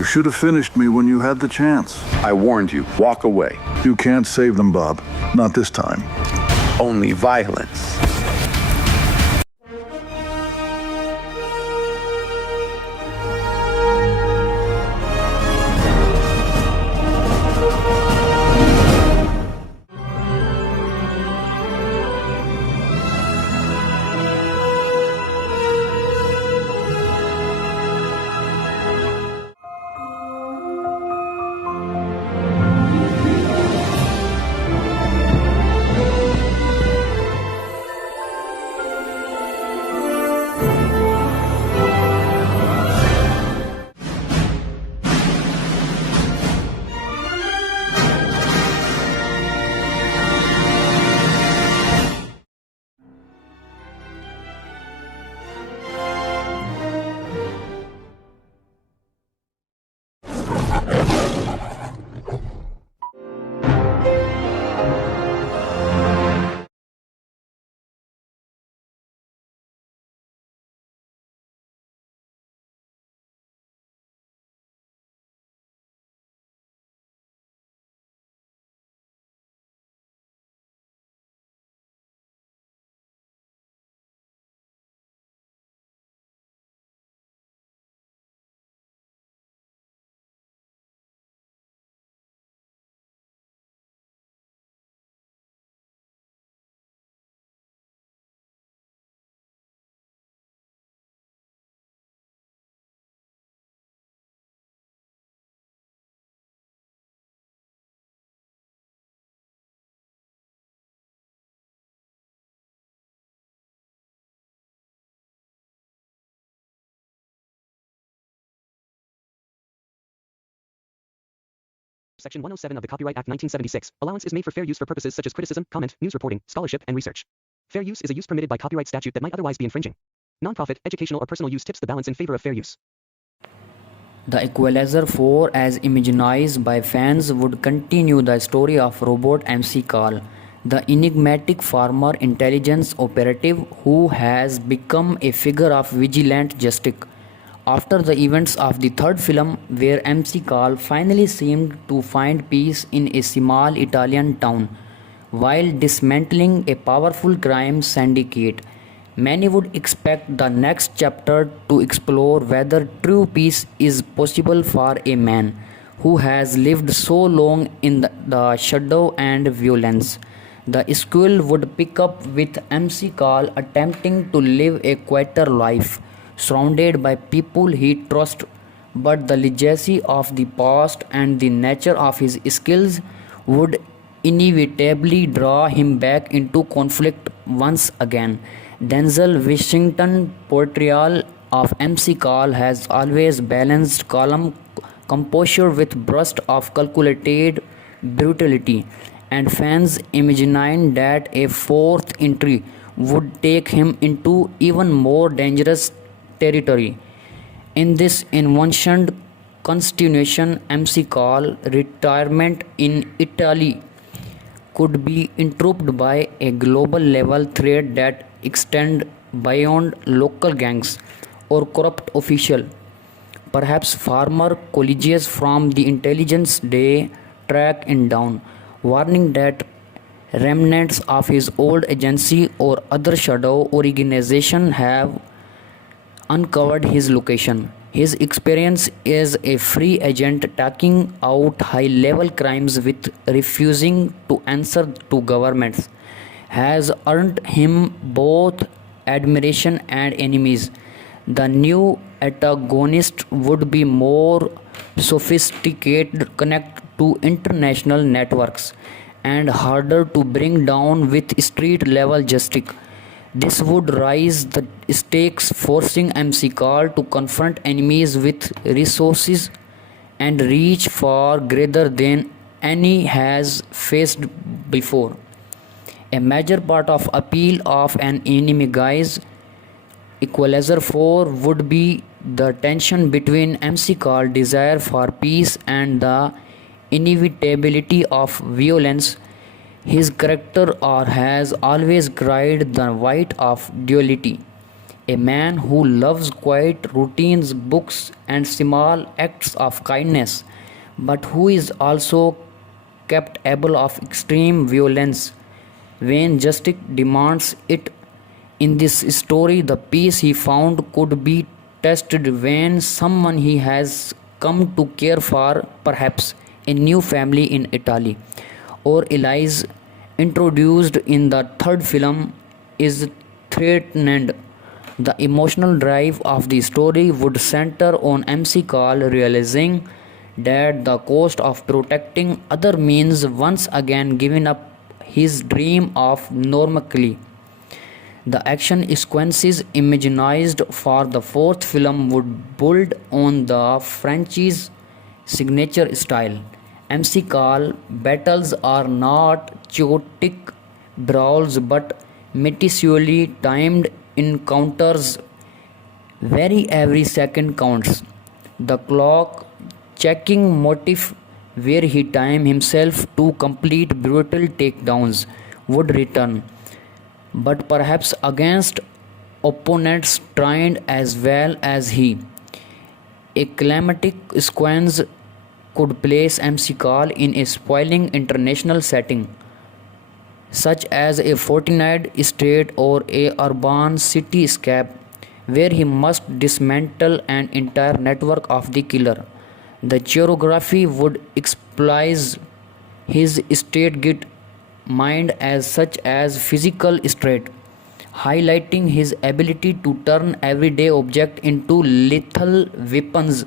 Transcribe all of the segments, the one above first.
You should have finished me when you had the chance. I warned you. Walk away. You can't save them, Bob. Not this time. Only violence. Section 107 of the Copyright Act 1976, allowance is made for fair use for purposes such as criticism, comment, news reporting, scholarship, and research. Fair use is a use permitted by copyright statute that might otherwise be infringing. Non-profit, educational, or personal use tips the balance in favor of fair use. The Equalizer 4, as imagined by fans, would continue the story of Robert McCall, the enigmatic former intelligence operative who has become a figure of vigilant justice. After the events of the third film, where McCall finally seemed to find peace in a small Italian town, while dismantling a powerful crime syndicate, many would expect the next chapter to explore whether true peace is possible for a man who has lived so long in the shadow and violence. The sequel would pick up with McCall attempting to live a quieter life, surrounded by people he trusts, but the legacy of the past and the nature of his skills would inevitably draw him back into conflict once again. Denzel Washington's portrayal of McCall has always balanced calm composure with bursts of calculated brutality, and fans imagined that a fourth entry would take him into even more dangerous territory. In this envisioned continuation, McCall's retirement in Italy could be interrupted by a global level threat that extends beyond local gangs or corrupt officials. Perhaps former colleagues from the intelligence day track him down, warning that remnants of his old agency or other shadow organization have uncovered his location. His experience as a free agent taking out high-level crimes with refusing to answer to governments has earned him both admiration and enemies. The new antagonist would be more sophisticated, connect to international networks, and harder to bring down with street-level justice. This would raise the stakes, forcing McCall to confront enemies with resources and reach far greater than any has faced before. A major part of appeal of an enemy-guised Equalizer 4 would be the tension between McCall's desire for peace and the inevitability of violence. His character has always cried the weight of duality, a man who loves quiet routines, books, and small acts of kindness, but who is also capable of extreme violence when justice demands it. In this story, the peace he found could be tested when someone he has come to care for, perhaps a new family in Italy, or Elias, introduced in the third film, is threatened. The emotional drive of the story would center on MC Call realizing that the cost of protecting other means once again giving up his dream of normalcy. The action sequences imagined for the fourth film would build on the franchise's signature style. MC Call battles are not chaotic brawls but meticulously timed encounters where every second counts. The clock checking motif where he timed himself to complete brutal takedowns would return, but perhaps against opponents trained as well as he. A climatic sequence could place MC Call in a sprawling international setting, such as a fortified state or a urban cityscape, where he must dismantle an entire network of the killer. The choreography would exploit his state mind as such as physical strength, highlighting his ability to turn everyday objects into lethal weapons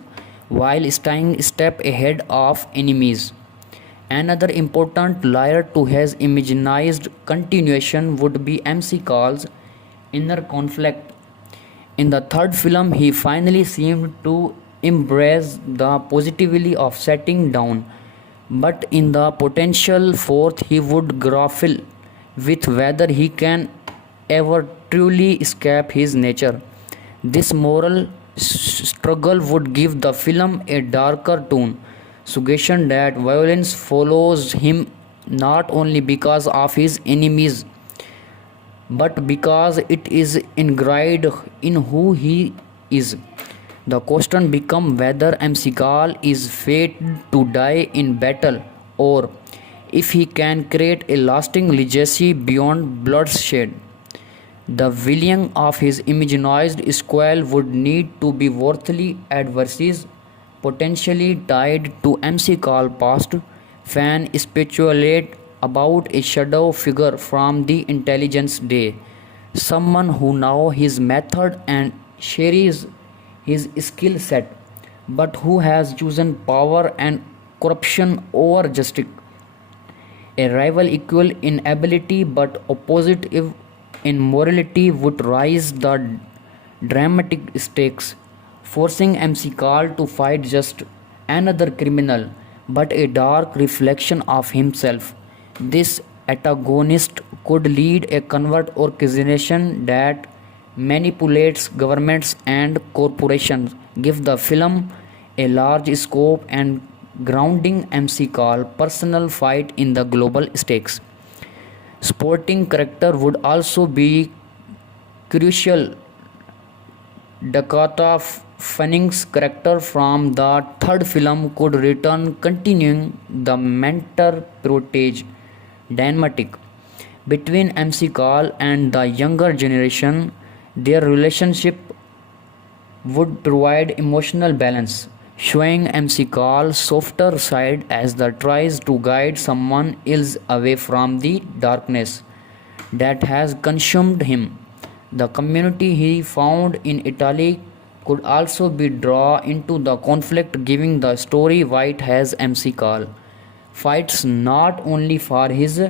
while staying a step ahead of enemies. Another important layer to his imaginized continuation would be MC Call's inner conflict. In the third film, he finally seemed to embrace the positivity of setting down, but in the potential fourth, he would grapple with whether he can ever truly escape his nature. This moral struggle would give the film a darker tone, suggestion that violence follows him not only because of his enemies but because it is ingrained in who he is. The question becomes whether MC Call is fated to die in battle or if he can create a lasting legacy beyond bloodshed. The villain of his imaginized squall would need to be worthily adversaries, potentially tied to MC Call past. Fan speculate about a shadow figure from the intelligence day, someone who knows his method and shares his skill set, but who has chosen power and corruption over justice. A rival equal in ability but opposite in morality would rise the dramatic stakes, forcing MC Call to fight just another criminal but a dark reflection of himself. This antagonist could lead a covert organization that manipulates governments and corporations, give the film a large scope and grounding MC Call personal fight in the global stakes. Sporting character would also be crucial. Dakota Fanning's character from the third film could return, continuing the mentor-protege dynamic between MC Call and the younger generation. Their relationship would provide emotional balance, showing MC Call's softer side as the tries to guide someone else away from the darkness that has consumed him. The community he found in Italy could also be drawn into the conflict, giving the story weight as MC Call fights not only for his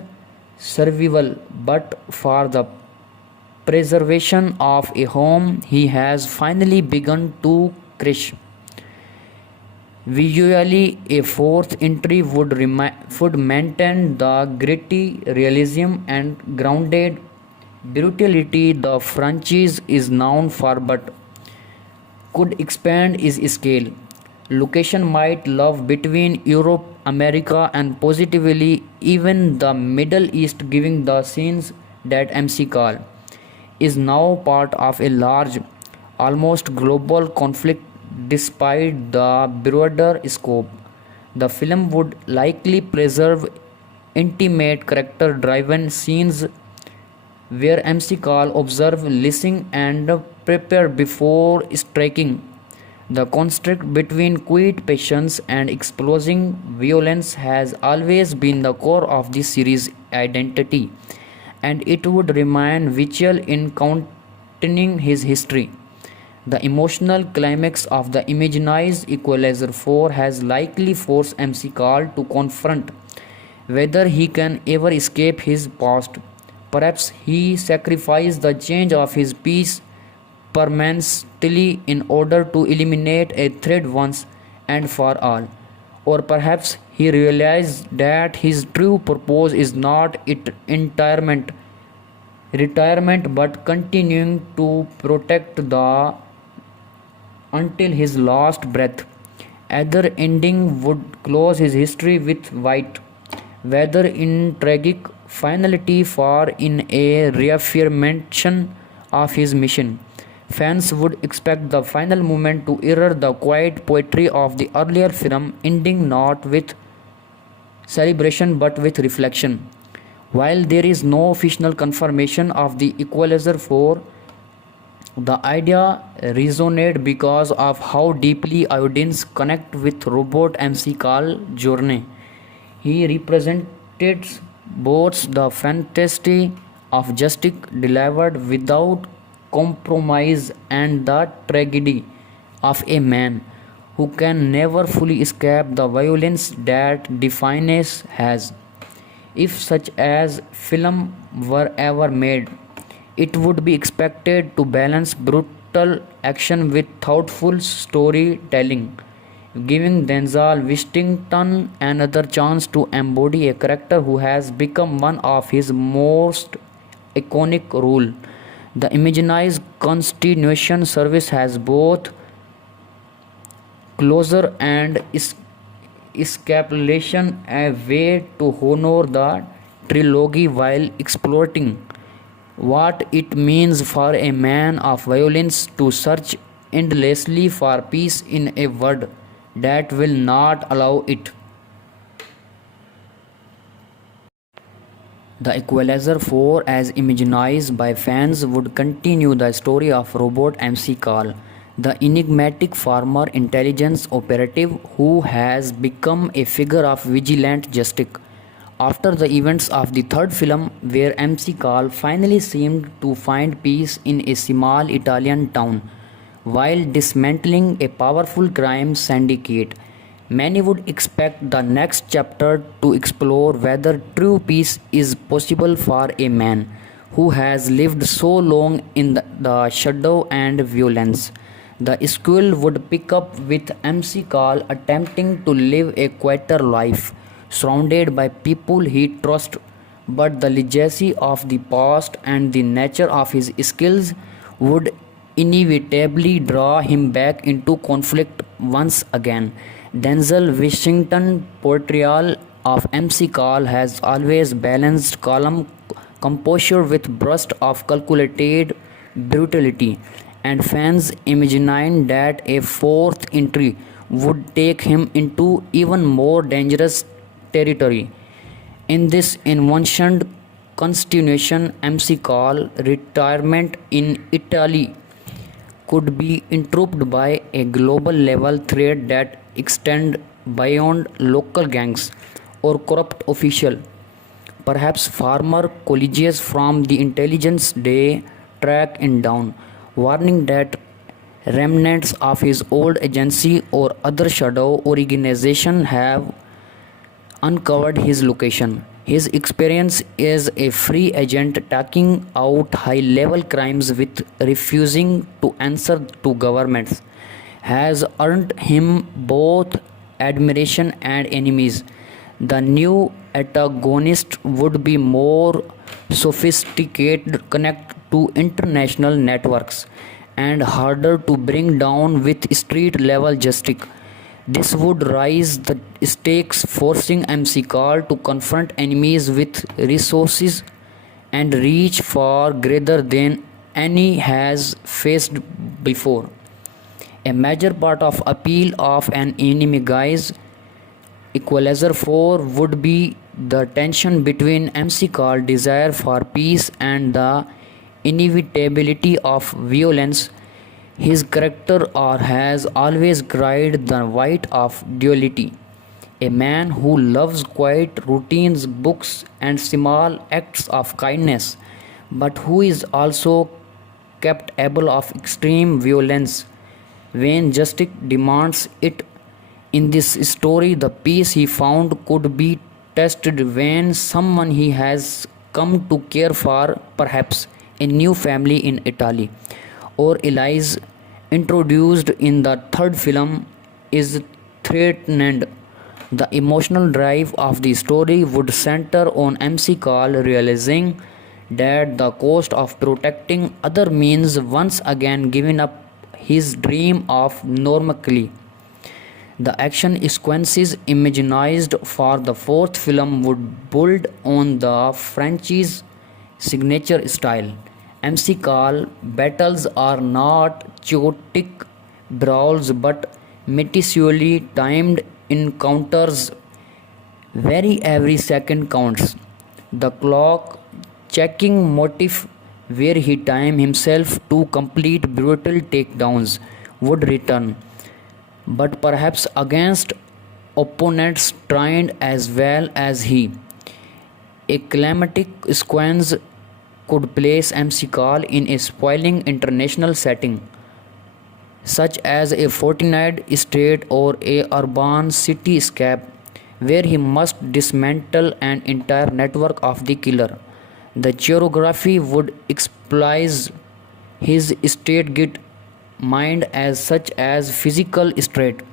survival but for the preservation of a home he has finally begun to crush. Visually, a fourth entry would maintain the gritty realism and grounded brutality the franchise is known for but could expand its scale. Location might love between Europe, America, and positively even the Middle East, giving the scenes that MC Call is now part of a large almost global conflict despite the broader scope. The film would likely preserve intimate character driven scenes where MC Call observe, listen, and prepare before striking. The conflict between quiet patience and exploding violence has always been the core of the series' identity, and it would remain vital in containing his history. The emotional climax of the imaginized Equalizer 4 has likely forced MC Call to confront whether he can ever escape his past. Perhaps he sacrificed the change of his peace permanently in order to eliminate a threat once and for all. Or perhaps he realized that his true purpose is not retirement but continuing to protect the until his last breath. Either ending would close his history with white, whether in tragic finality or in a reaffirmation of his mission. Fans would expect the final moment to mirror the quiet poetry of the earlier film, ending not with celebration but with reflection. While there is no official confirmation of the Equalizer 4, the idea resonated because of how deeply audience connect with Robot MC Carl journey. He represented both the fantasy of justice delivered without compromise and the tragedy of a man who can never fully escape the violence that defines has. If such as film were ever made, it would be expected to balance brutal action with thoughtful storytelling, giving Denzel Washington another chance to embody a character who has become one of his most iconic roles. The Imaginized Continuation service has both closure and escapulation, a way to honor the trilogy while exploiting what it means for a man of violence to search endlessly for peace in a world that will not allow it. The Equalizer 4, as imagined by fans, would continue the story of Robot MC Call, the enigmatic former intelligence operative who has become a figure of vigilant justice. After the events of the third film, where MC Call finally seemed to find peace in a small Italian town while dismantling a powerful crime syndicate, many would expect the next chapter to explore whether true peace is possible for a man who has lived so long in the shadow and violence. The school would pick up with MC Call attempting to live a quieter life, surrounded by people he trusts, but the legacy of the past and the nature of his skills would inevitably draw him back into conflict once again. Denzel Washington portrayal of MC Call has always balanced calm composure with bursts of calculated brutality, and fans imagined that a fourth entry would take him into even more dangerous territory. In this envisioned continuation, MC Call retirement in Italy could be interrupted by a global level threat that extend beyond local gangs or corrupt official. Perhaps former colleagues from the intelligence day track him down, warning that remnants of his old agency or other shadow organization have uncovered his location. His experience as a free agent taking out high-level crimes with refusing to answer to governments has earned him both admiration and enemies. The new antagonist would be more sophisticated, connect to international networks, and harder to bring down with street-level justice. This would raise the stakes, forcing MC Call to confront enemies with resources and reach far greater than any has faced before. A major part of appeal of an enemy guys Equalizer 4 would be the tension between MC Carl's desire for peace and the inevitability of violence. His character has always cried the weight of duality. A man who loves quiet routines, books, and small acts of kindness, but who is also capable of extreme violence when justice demands it. In this story, the peace he found could be tested when someone he has come to care for, perhaps a new family in Italy, or Elias, introduced in the third film, is threatened. The emotional drive of the story would center on MC Carl realizing that the cost of protecting other means once again giving up his dream of normalcy. The action sequences imagined for the fourth film would build on the franchise's signature style. MC Carl battles are not chaotic brawls but meticulously timed encounters where every second counts. The clock checking motif where he timed himself to complete brutal takedowns would return, but perhaps against opponents trained as well as he. A climatic sequence could place MC Carl in a sprawling international setting, such as a fortified state or a urban cityscape, where he must dismantle an entire network of the killer. The choreography would exploit his state mind as such as physical strength,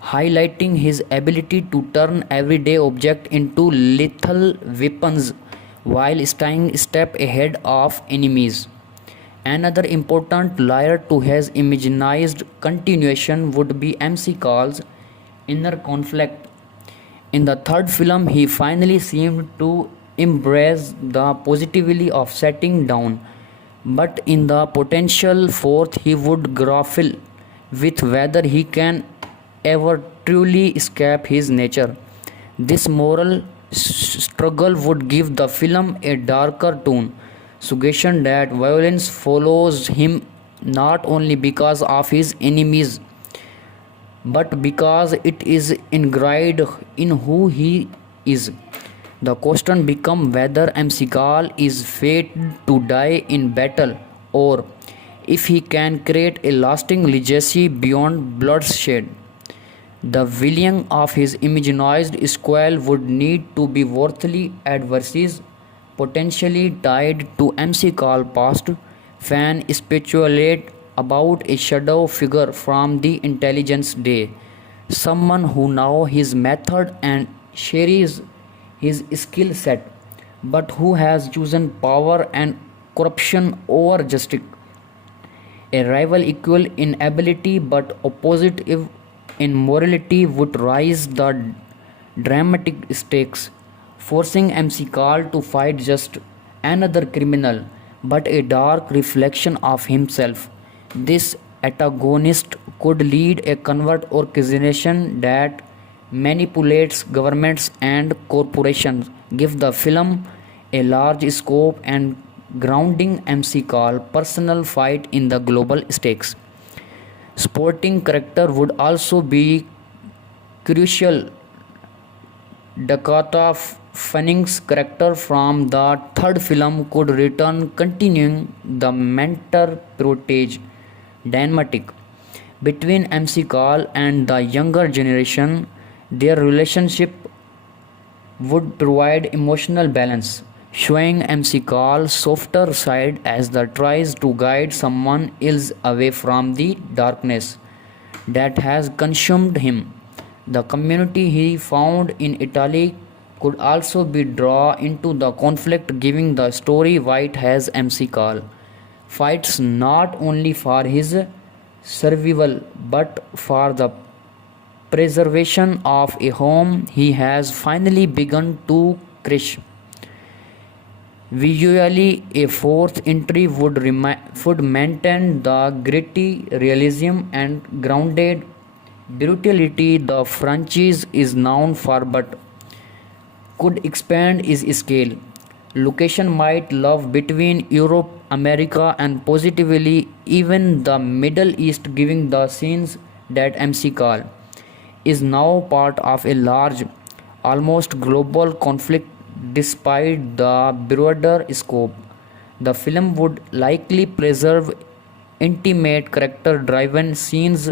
highlighting his ability to turn everyday objects into lethal weapons while staying a step ahead of enemies. Another important layer to his imaginized continuation would be MC Carl's inner conflict. In the third film, he finally seemed to embrace the positivity of setting down, but in the potential fourth, he would grapple with whether he can ever truly escape his nature. This moral struggle would give the film a darker tone, suggestion that violence follows him not only because of his enemies but because it is ingrained in who he is. The question becomes whether MC Carl is fated to die in battle or if he can create a lasting legacy beyond bloodshed. The villain of his imaginized squall would need to be worthily adversaries, potentially tied to MC Carl past. Fan speculate about a shadow figure from the intelligence day, someone who knows his method and shares his skill set, but who has chosen power and corruption over justice. A rival equal in ability but opposite in morality would rise the dramatic stakes, forcing MC Carl to fight just another criminal but a dark reflection of himself. This antagonist could lead a covert organization that manipulates governments and corporations, give the film a large scope and grounding MC Carl personal fight in the global stakes. Sporting character would also be crucial. Dakota Fanning's character from the third film could return, continuing the mentor-protege dynamic between MC Carl and the younger generation. Their relationship would provide emotional balance, showing MC Carl's softer side as he tries to guide someone else away from the darkness that has consumed him. The community he found in Italy could also be drawn into the conflict, giving the story weight as MC Carl fights not only for his survival but for the preservation of a home he has finally begun to crush. Visually, a fourth entry would maintain the gritty realism and grounded brutality the franchise is known for but could expand its scale. Location might love between Europe, America, and positively even the Middle East, giving the scenes that MC Call is now part of a large, almost global conflict despite the broader scope. The film would likely preserve intimate character driven scenes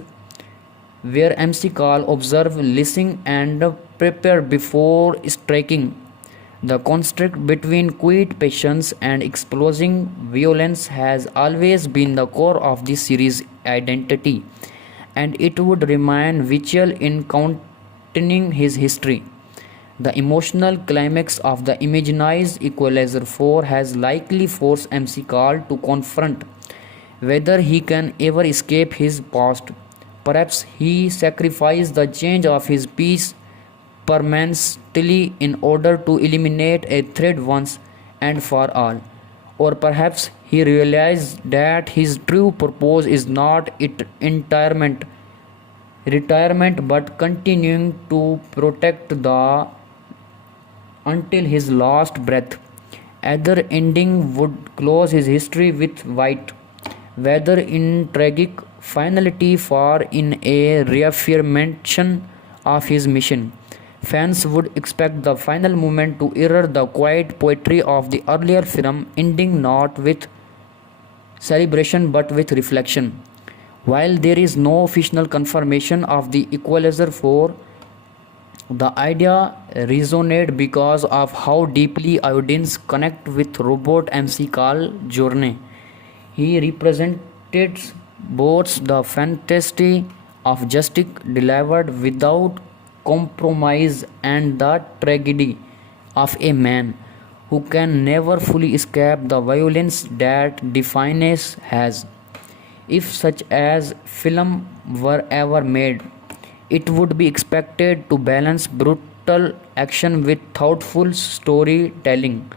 where MC Call observe, listen, and prepare before striking. The conflict between quiet patience and exploding violence has always been the core of this series' identity, and it would remain vital in containing his history. The emotional climax of the imaginized Equalizer 4 has likely forced MC Call to confront whether he can ever escape his past. Perhaps he sacrificed the change of his peace permanently in order to eliminate a threat once and for all. Or perhaps he realized that his true purpose is not retirement but continuing to protect the until his last breath. Either ending would close his history with white, whether in tragic finality or in a reaffirmation of his mission. Fans would expect the final moment to mirror the quiet poetry of the earlier film, ending not with celebration but with reflection. While there is no official confirmation of the Equalizer 4, the idea resonated because of how deeply audience connect with Robot MC Carl journey. He represented both the fantasy of justice delivered without compromise and the tragedy of a man who can never fully escape the violence that defines has. If such as film were ever made, it would be expected to balance brutal action with thoughtful storytelling,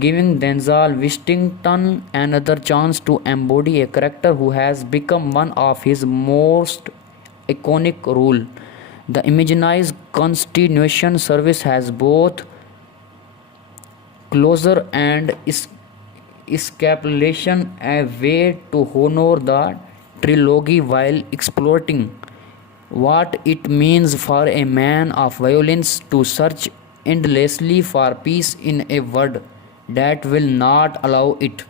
giving Denzel Washington another chance to embody a character who has become one of his most iconic roles. The Imaginized Continuation service has both closure and escapulation, a way to honor the trilogy while exploiting what it means for a man of violence to search endlessly for peace in a world that will not allow it.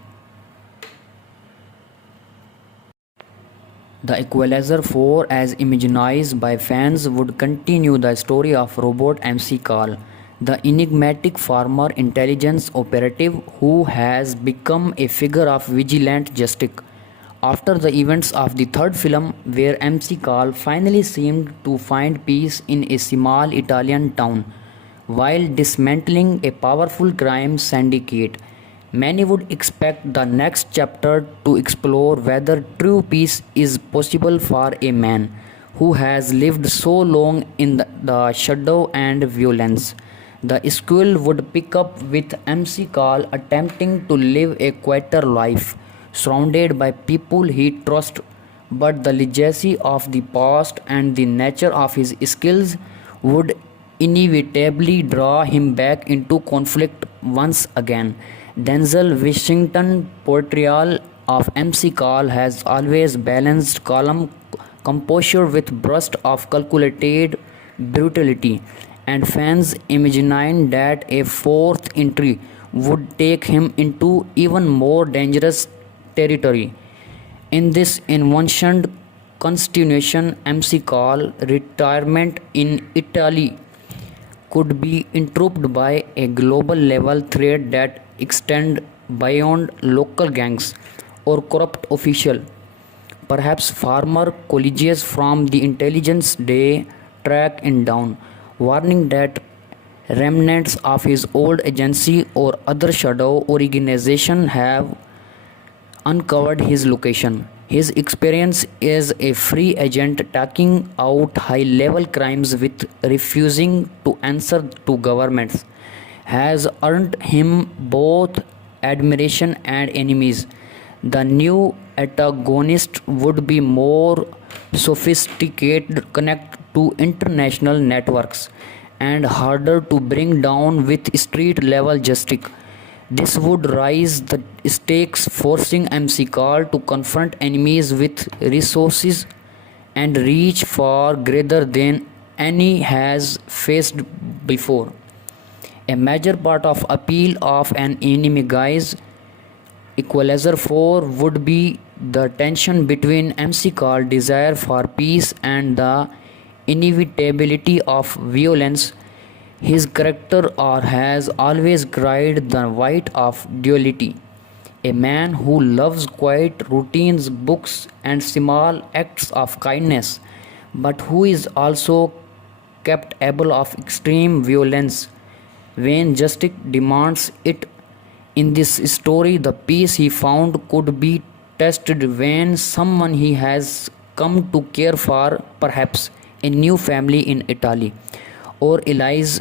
The Equalizer 4, as imagined by fans, would continue the story of Robot MC Call, the enigmatic former intelligence operative who has become a figure of vigilant justice. After the events of the third film, where MC Call finally seemed to find peace in a small Italian town while dismantling a powerful crime syndicate, many would expect the next chapter to explore whether true peace is possible for a man who has lived so long in the shadow and violence. The sequel would pick up with MC Call attempting to live a quieter life, surrounded by people he trusts, but the legacy of the past and the nature of his skills would inevitably draw him back into conflict once again. Denzel Washington portrayal of MC Call has always balanced calm composure with bursts of calculated brutality, and fans imagined that a fourth entry would take him into even more dangerous territory. In this envisioned continuation, MC Call retirement in Italy could be interrupted by a global level threat that extend beyond local gangs or corrupt official. Perhaps former colleagues from the intelligence day track him down, warning that remnants of his old agency or other shadow organization have uncovered his location. His experience as a free agent taking out high level crimes with refusing to answer to governments has earned him both admiration and enemies. The new antagonist would be more sophisticated, connect to international networks, and harder to bring down with street level justice. This would raise the stakes, forcing MC Call to confront enemies with resources and reach far greater than any has faced before. A major part of appeal of an enemy guise Equalizer 4 would be the tension between MC Call's desire for peace and the inevitability of violence. His character has always cried the weight of duality. A man who loves quiet routines, books, and small acts of kindness, but who is also capable of extreme violence when justice demands it. In this story, the peace he found could be tested when someone he has come to care for, perhaps a new family in Italy, or Elias,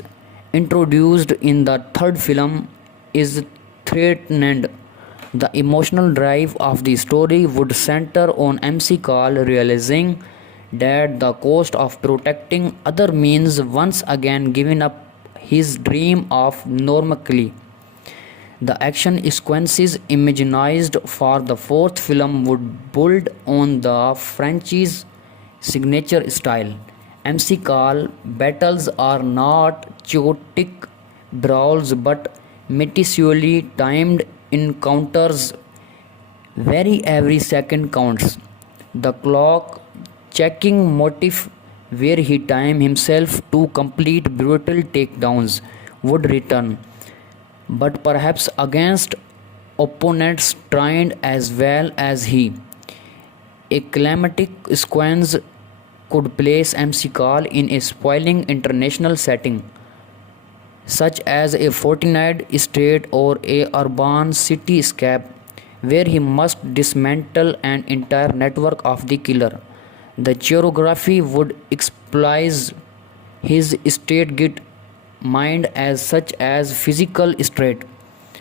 introduced in the third film, is threatened. The emotional drive of the story would center on MC Call realizing that the cost of protecting others means once again giving up his dream of normalcy. The action sequences imagined for the fourth film would build on the franchise's signature style. MC Call battles are not chaotic brawls but meticulously timed encounters where every second counts. The clock checking motif where he timed himself to complete brutal takedowns would return, but perhaps against opponents trained as well as he. A climatic sequence could place MC Call in a sprawling international setting, such as a fortified state or a urban cityscape, where he must dismantle an entire network of the killer. The choreography would exploit his state mind as such as physical strength,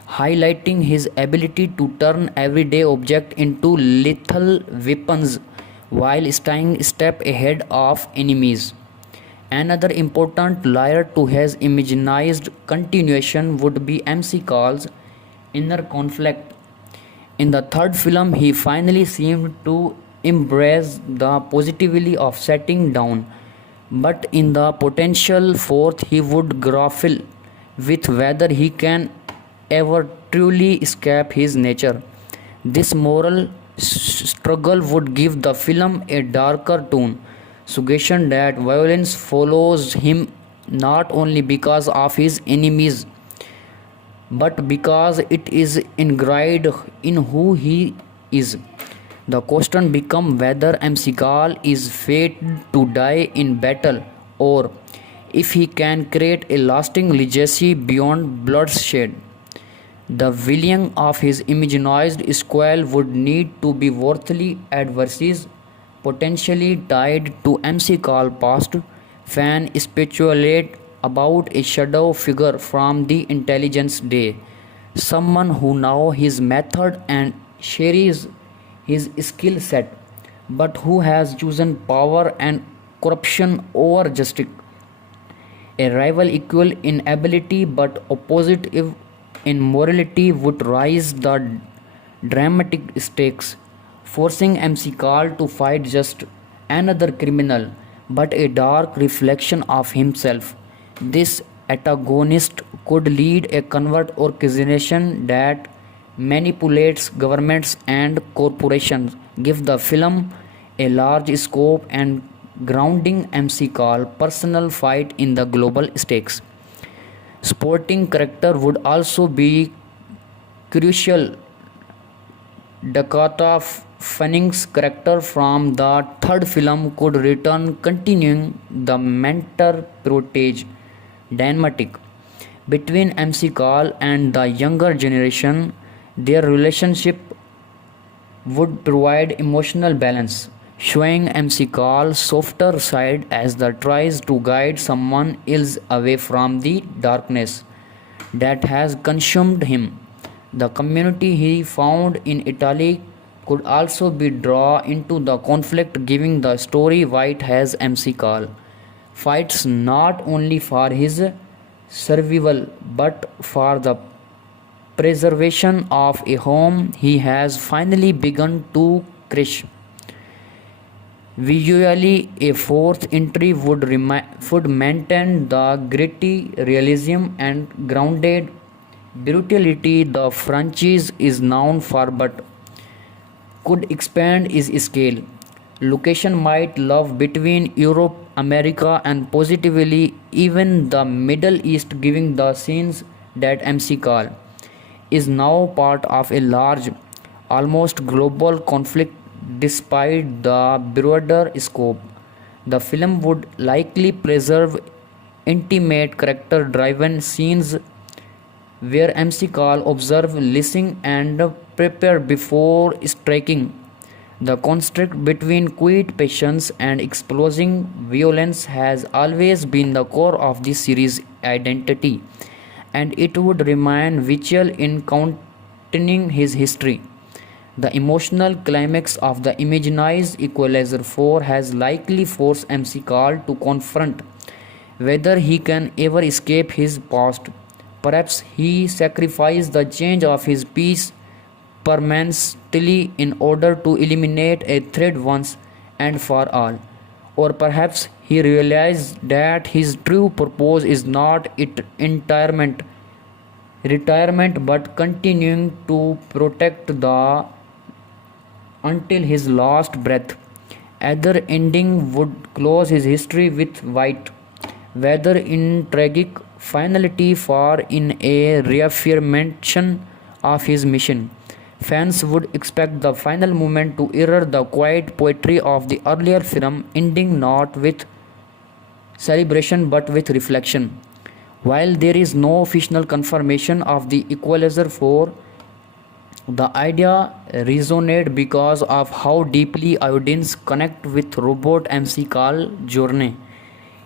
highlighting his ability to turn everyday objects into lethal weapons while staying a step ahead of enemies. Another important layer to his imaginized continuation would be MC Call's inner conflict. In the third film, he finally seemed to embrace the positivity of setting down, but in the potential fourth, he would grapple with whether he can ever truly escape his nature. This moral struggle would give the film a darker tone, suggestion that violence follows him not only because of his enemies but because it is ingrained in who he is. The question becomes whether MC Call is fated to die in battle or if he can create a lasting legacy beyond bloodshed. The villain of his imaginized squall would need to be worthily adversaries, potentially tied to MC Call past. Fan speculate about a shadow figure from the intelligence day, someone who knows his method and shares his skill set, but who has chosen power and corruption over justice. A rival equal in ability but opposite in morality would raise the dramatic stakes, forcing MC Call to fight just another criminal but a dark reflection of himself. This antagonist could lead a covert organization that manipulates governments and corporations, give the film a large scope and grounding MC Call personal fight in the global stakes. Sporting character would also be crucial. Dakota Fanning's character from the third film could return, continuing the mentor-protege dynamic between MC Call and the younger generation. Their relationship would provide emotional balance, showing MC Call's softer side as the tries to guide someone else away from the darkness that has consumed him. The community he found in Italy could also be drawn into the conflict, giving the story White has MC Call fights not only for his survival but for the preservation of a home he has finally begun to crush. Visually, a fourth entry would maintain the gritty realism and grounded brutality the franchise is known for but could expand its scale. Location might love between Europe, America, and positively even the Middle East, giving the scenes that MC Call is now part of a large, almost global conflict despite the broader scope. The film would likely preserve intimate character driven scenes where MC Call observe, listen, and prepare before striking. The conflict between quiet patience and exploding violence has always been the core of this series' identity, and it would remain vital in containing his history. The emotional climax of the imaginized Equalizer 4 has likely forced MC Call to confront whether he can ever escape his past. Perhaps he sacrificed the change of his peace permanently in order to eliminate a threat once and for all. Or perhaps he realized that his true purpose is not retirement but continuing to protect the until his last breath. Either ending would close his history with White, whether in tragic finality or in a reaffirmation of his mission. Fans would expect the final moment to mirror the quiet poetry of the earlier film, ending not with celebration but with reflection. While there is no official confirmation of the Equalizer 4, the idea resonated because of how deeply audience connect with Robot MC Call journey.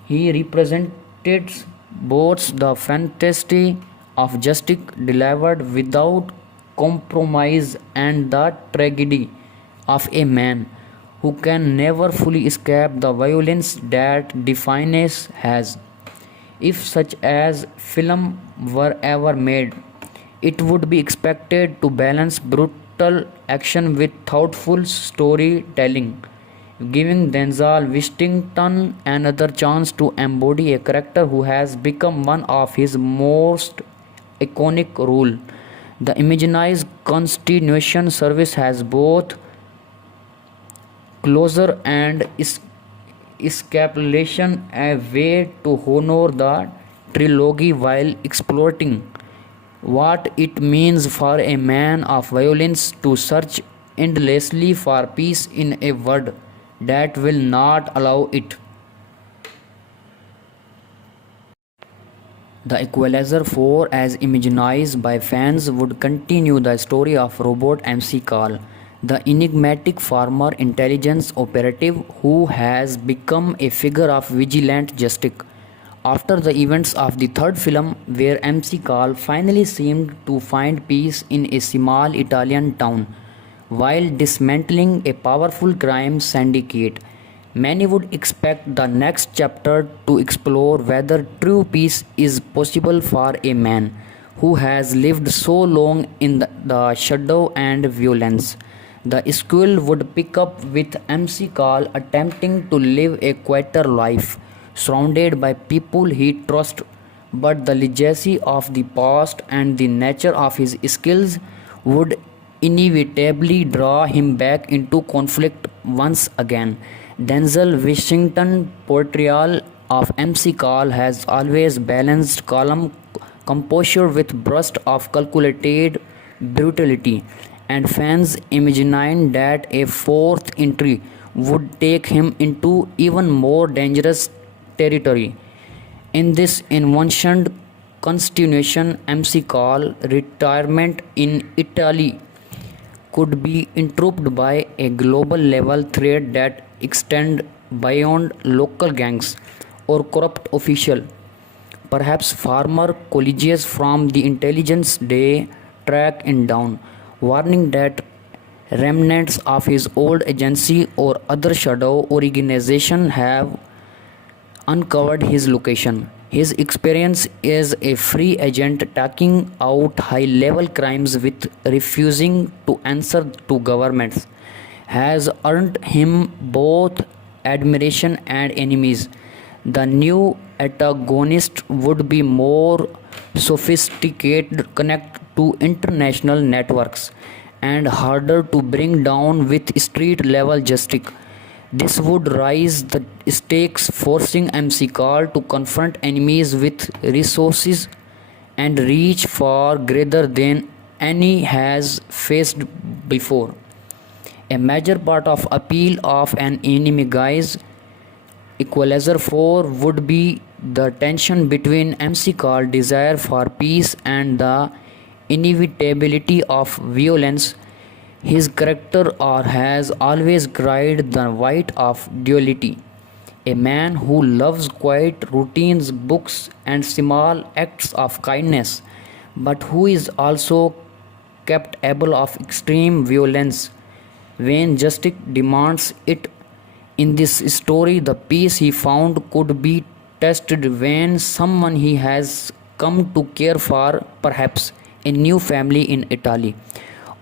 He represented both the fantasy of justice delivered without compromise and the tragedy of a man who can never fully escape the violence that defines has. If such as film were ever made, it would be expected to balance brutal action with thoughtful storytelling, giving Denzel Washington another chance to embody a character who has become one of his most iconic roles. The Imaginized Continuation service has both closure and escapulation, a way to honor the trilogy while exploiting what it means for a man of violence to search endlessly for peace in a world that will not allow it. The Equalizer 4, as imagined by fans, would continue the story of Robot MC Call, the enigmatic former intelligence operative who has become a figure of vigilant justice. After the events of the third film, where MC Call finally seemed to find peace in a small Italian town while dismantling a powerful crime syndicate, many would expect the next chapter to explore whether true peace is possible for a man who has lived so long in the shadow and violence. The sequel would pick up with MC Call attempting to live a quieter life, surrounded by people he trusts, but the legacy of the past and the nature of his skills would inevitably draw him back into conflict once again. Denzel Washington's portrayal of MC Call has always balanced calm composure with bursts of calculated brutality, and fans imagined that a fourth entry would take him into even more dangerous territory. In this envisioned continuation, MC Call retirement in Italy could be interrupted by a global level threat that extend beyond local gangs or corrupt official. Perhaps former colleagues from the intelligence day track him down, warning that remnants of his old agency or other shadow organization have uncovered his location. His experience as a free agent taking out high level crimes with refusing to answer to governments has earned him both admiration and enemies. The new antagonist would be more sophisticated, connect to international networks, and harder to bring down with street level justice. This would raise the stakes, forcing MC Call to confront enemies with resources and reach far greater than any has faced before. A major part of appeal of an enemy guise Equalizer 4 would be the tension between MC Call's desire for peace and the inevitability of violence. His character has always cried the weight of duality. A man who loves quiet routines, books, and small acts of kindness, but who is also capable of extreme violence when justice demands it. In this story, the peace he found could be tested when someone he has come to care for, perhaps a new family in Italy,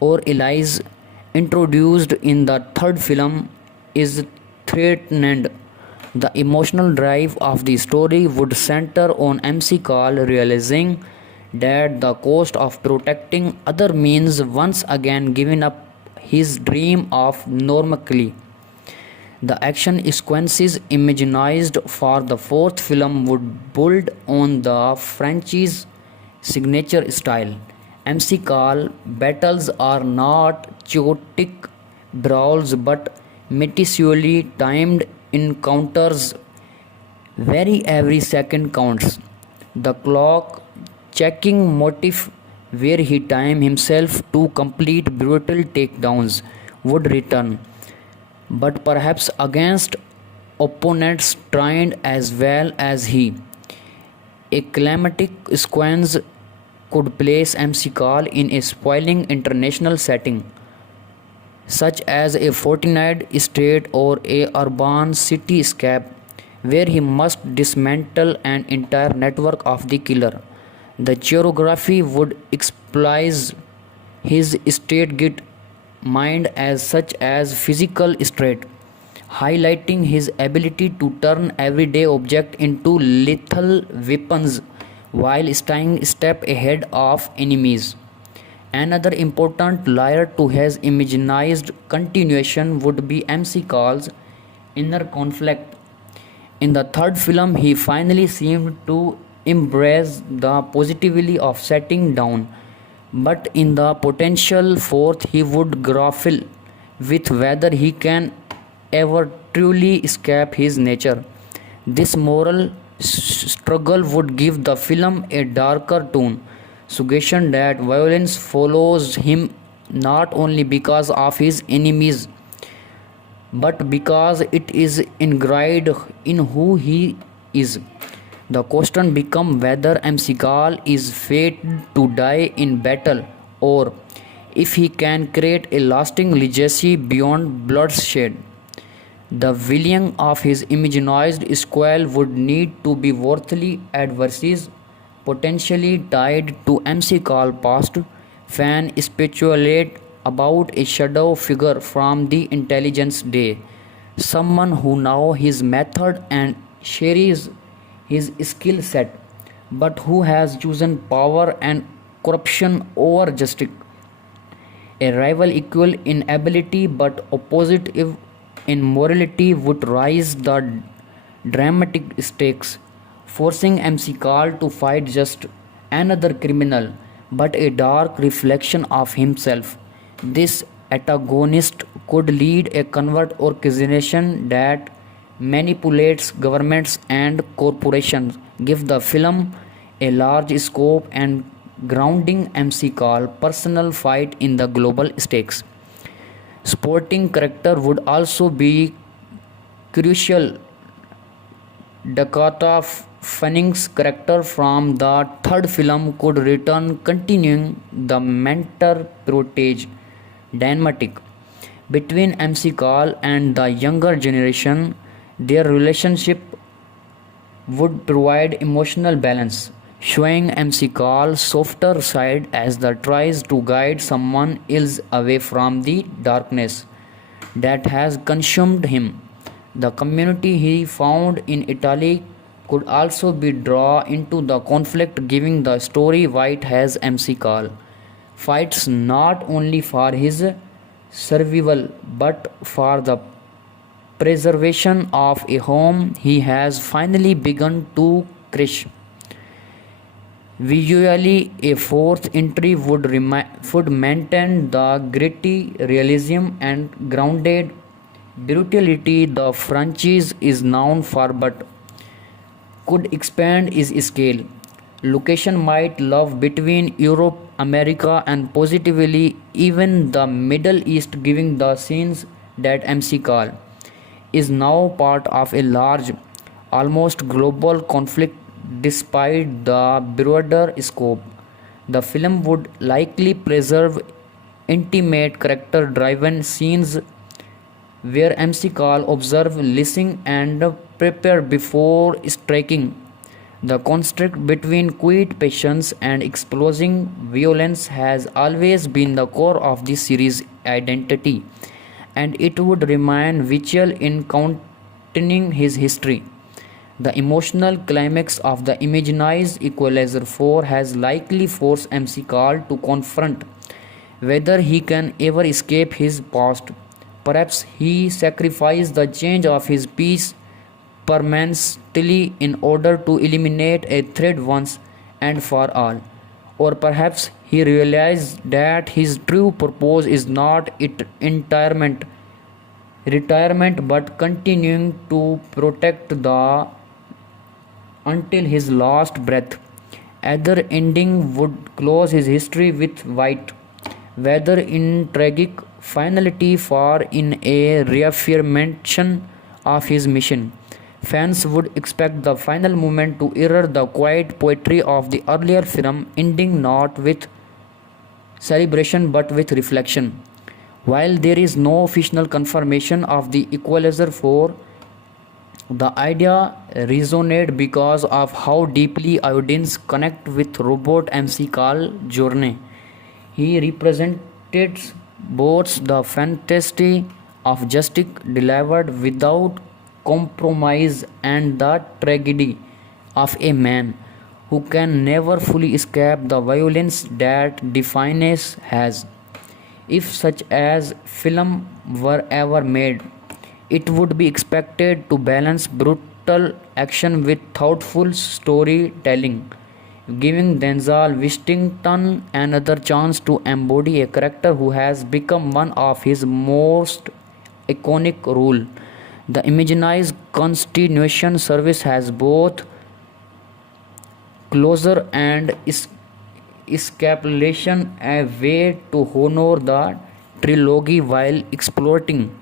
or Elias, introduced in the third film, is threatened. The emotional drive of the story would center on MC Call realizing that the cost of protecting other means once again giving up his dream of normalcy. The action sequences imagined for the fourth film would build on the franchise's signature style. MC Call battles are not chaotic brawls but meticulously timed encounters where every second counts. The clock checking motif where he timed himself to complete brutal takedowns would return, but perhaps against opponents trained as well as he. A climatic sequence could place MC Call in a sprawling international setting, such as a fortified state or a urban cityscape, where he must dismantle an entire network of the killer. The choreography would exploit his state mind as such as physical strength, highlighting his ability to turn everyday objects into lethal weapons while staying a step ahead of enemies. Another important layer to his imaginized continuation would be MC Call's inner conflict. In the third film, he finally seemed to embrace the positivity of setting down, but in the potential fourth, he would grapple with whether he can ever truly escape his nature. This moral struggle would give the film a darker tone, suggestion that violence follows him not only because of his enemies but because it is ingrained in who he is. The question becomes whether MC Call is fated to die in battle or if he can create a lasting legacy beyond bloodshed. The villain of his imaginized squall would need to be worthily adversaries, potentially tied to MC Call past. Fan speculate about a shadow figure from the intelligence day, someone who knows his method and shares his skill set, but who has chosen power and corruption over justice. A rival equal in ability but opposite in morality would rise the dramatic stakes, forcing MC Call to fight just another criminal but a dark reflection of himself. This antagonist could lead a covert organization that manipulates governments and corporations, give the film a large scope and grounding MC Call personal fight in the global stakes. Sporting character would also be crucial. Dakota Fanning's character from the third film could return, continuing the mentor protege dynamic between MC Call and the younger generation. Their relationship would provide emotional balance, showing MC Call's softer side as the tries to guide someone else away from the darkness that has consumed him. The community he found in Italy could also be drawn into the conflict, giving the story White has MC Call fights not only for his survival but for the preservation of a home he has finally begun to crush. Visually, a fourth entry would maintain the gritty realism and grounded brutality the franchise is known for but could expand its scale. Location might love between Europe, America, and positively even the Middle East, giving the scenes that MC Call is now part of a large, almost global conflict despite the broader scope. The film would likely preserve intimate character driven scenes where MC Call observe, listen, and prepare before striking. The conflict between quiet patience and exploding violence has always been the core of the series' identity, and it would remain vital in continuing his history. The emotional climax of the imaginized Equalizer 4 has likely forced MC Call to confront whether he can ever escape his past. Perhaps he sacrificed the change of his peace permanently in order to eliminate a threat once and for all. Or perhaps he realized that his true purpose is not retirement but continuing to protect the until his last breath. Either ending would close his history with White, whether in tragic finality or in a reaffirmation of his mission. Fans would expect the final moment to mirror the quiet poetry of the earlier film, ending not with celebration but with reflection. While there is no official confirmation of the Equalizer 4, the idea resonated because of how deeply audience connect with Robot MC Call journey. He represented both the fantasy of justice delivered without compromise and the tragedy of a man who can never fully escape the violence that defines has. If such as film were ever made, it would be expected to balance brutal action with thoughtful storytelling, giving Denzel Washington another chance to embody a character who has become one of his most iconic roles. The Imaginized Continuation service has both closure and escapulation, a way to honor the trilogy while exploiting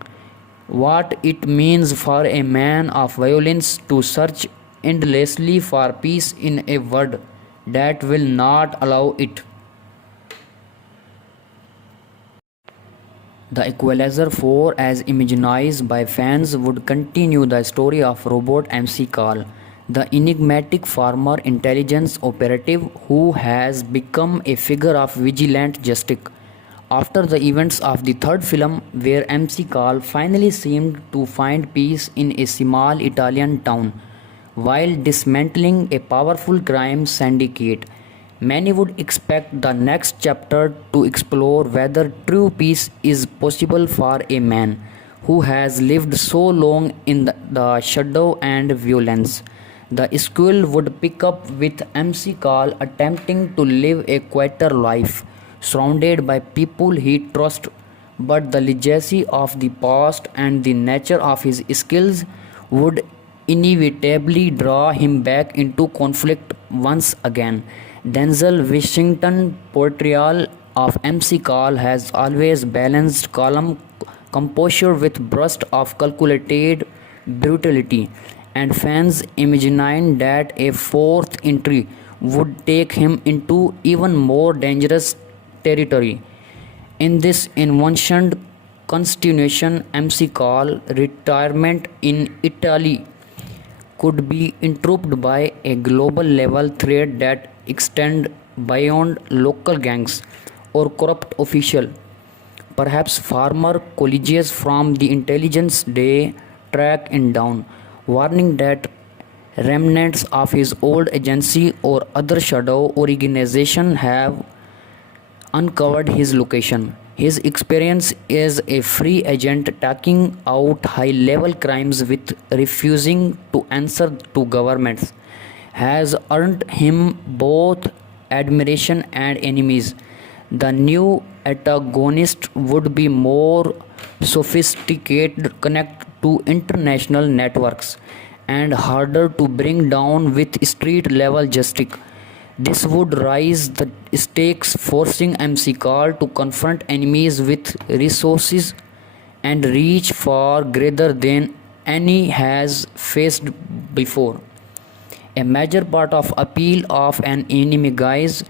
what it means for a man of violence to search endlessly for peace in a world that will not allow it. The Equalizer 4, as imagined by fans, would continue the story of Robot MC Call, the enigmatic former intelligence operative who has become a figure of vigilant justice. After the events of the third film, where MC Call finally seemed to find peace in a small Italian town while dismantling a powerful crime syndicate, many would expect the next chapter to explore whether true peace is possible for a man who has lived so long in the shadow and violence. The sequel would pick up with MC Call attempting to live a quieter life, surrounded by people he trusts, but the legacy of the past and the nature of his skills would inevitably draw him back into conflict once again. Denzel Washington's portrayal of MC Call has always balanced calm composure with bursts of calculated brutality, and fans imagined that a fourth entry would take him into even more dangerous territory. In this envisioned continuation, MC Call retirement in Italy could be interrupted by a global level threat that extend beyond local gangs or corrupt official. Perhaps former colleagues from the intelligence day track him down, warning that remnants of his old agency or other shadow organization have uncovered his location. His experience as a free agent taking out high level crimes with refusing to answer to governments has earned him both admiration and enemies. The new antagonist would be more sophisticated, connect to international networks, and harder to bring down with street level justice. This would raise the stakes, forcing MC Call to confront enemies with resources and reach far greater than any has faced before. A major part of appeal of an enemy guise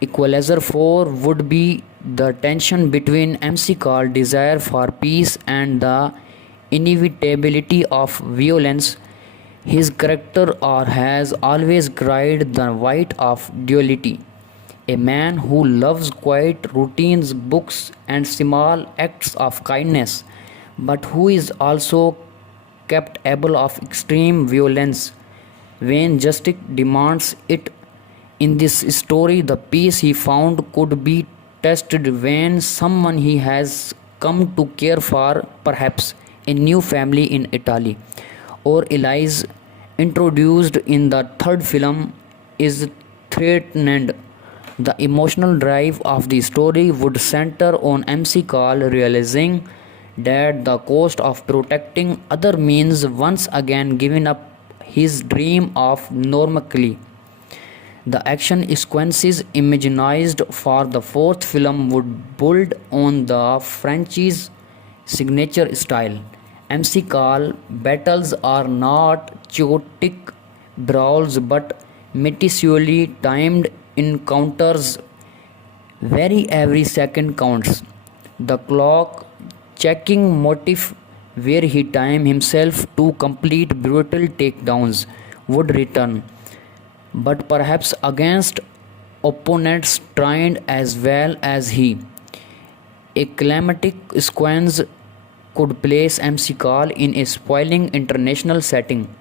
Equalizer 4 would be the tension between MC Call's desire for peace and the inevitability of violence. His character has always cried the weight of duality. A man who loves quiet routines, books, and small acts of kindness, but who is also capable of extreme violence when justice demands it. In this story, the peace he found could be tested when someone he has come to care for, perhaps a new family in Italy, or Elias, introduced in the third film, is threatened. The emotional drive of the story would center on MC Call realizing that the cost of protecting other means once again giving up his dream of normalcy. The action sequences imagined for the fourth film would build on the franchise's signature style. MC Call battles are not chaotic brawls but meticulously timed encounters where every second counts. The clock checking motif where he timed himself to complete brutal takedowns would return, but perhaps against opponents trained as well as he. A climatic sequence could place MC Call in a sprawling international setting,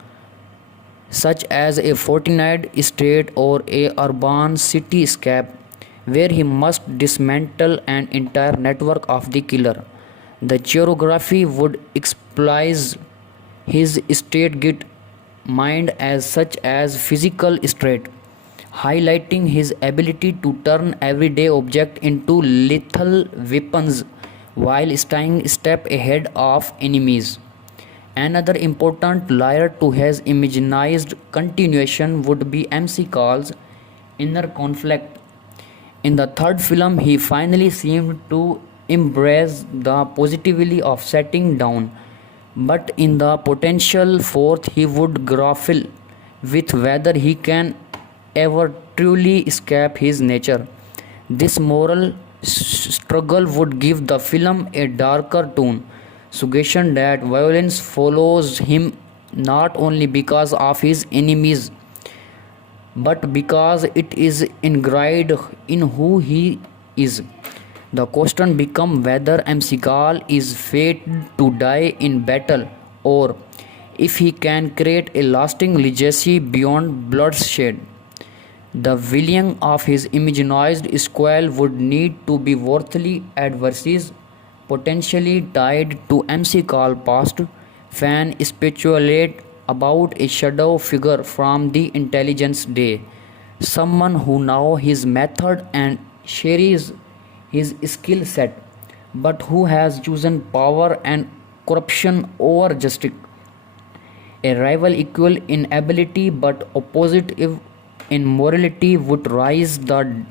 such as a fortified state or a urban cityscape, where he must dismantle an entire network of the killer. The choreography would exploit his state mind as such as physical strength, highlighting his ability to turn everyday objects into lethal weapons while staying a step ahead of enemies. Another important layer to his imaginized continuation would be MC Call's inner conflict. In the third film, he finally seemed to embrace the positivity of setting down, but in the potential fourth, he would grapple with whether he can ever truly escape his nature. This moral struggle would give the film a darker tone, suggestion that violence follows him not only because of his enemies but because it is ingrained in who he is. The question becomes whether MC Call is fated to die in battle or if he can create a lasting legacy beyond bloodshed. The villain of his imaginized squall would need to be worthily adversaries, potentially tied to MC Call past. Fan speculate about a shadow figure from the intelligence day, someone who knows his method and shares his skill set, but who has chosen power and corruption over justice. A rival equal in ability but opposite in morality would rise the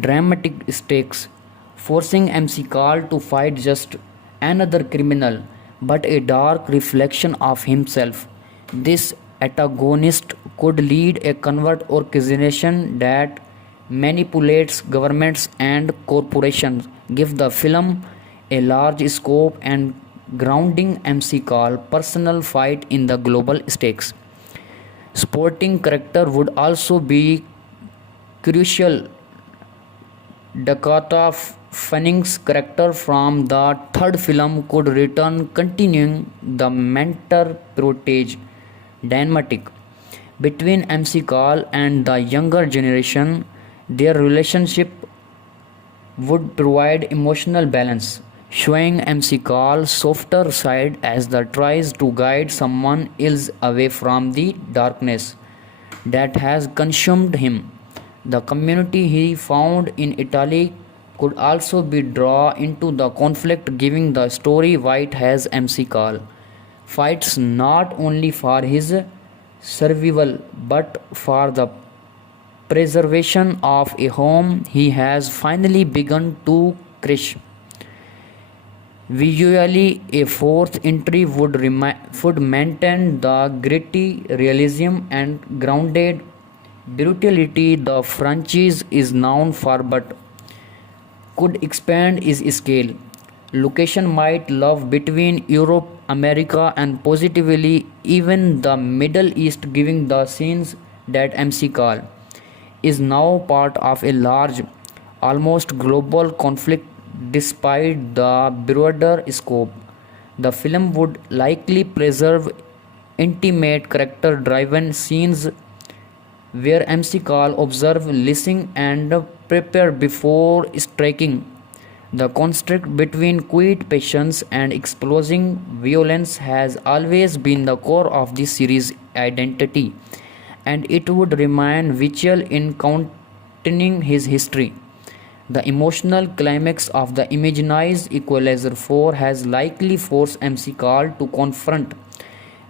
dramatic stakes, forcing MC Call to fight just another criminal but a dark reflection of himself. This antagonist could lead a covert organization that manipulates governments and corporations, give the film a large scope and grounding MC call personal fight in the global stakes. Sporting character would also be crucial. Dakota Fanning's character from the third film could return, continuing the mentor-protege dynamic between MC Call and the younger generation. Their relationship would provide emotional balance, showing MC Call's softer side as the tries to guide someone else away from the darkness that has consumed him. The community he found in Italy could also be drawn into the conflict, giving the story White has MC Call fights not only for his survival but for the preservation of a home he has finally begun to crush. Visually, a fourth entry would maintain the gritty realism and grounded brutality the franchise is known for but could expand its scale. Location might love between Europe, America, and positively even the Middle East, giving the scenes that MC Call is now part of a large, almost global conflict despite the broader scope. The film would likely preserve intimate character driven scenes where MC Call observe, listen, and prepare before striking. The conflict between quiet patience and exploding violence has always been the core of this series' identity, and it would remain vital in containing his history. The emotional climax of the imaginized Equalizer 4 has likely forced MC Call to confront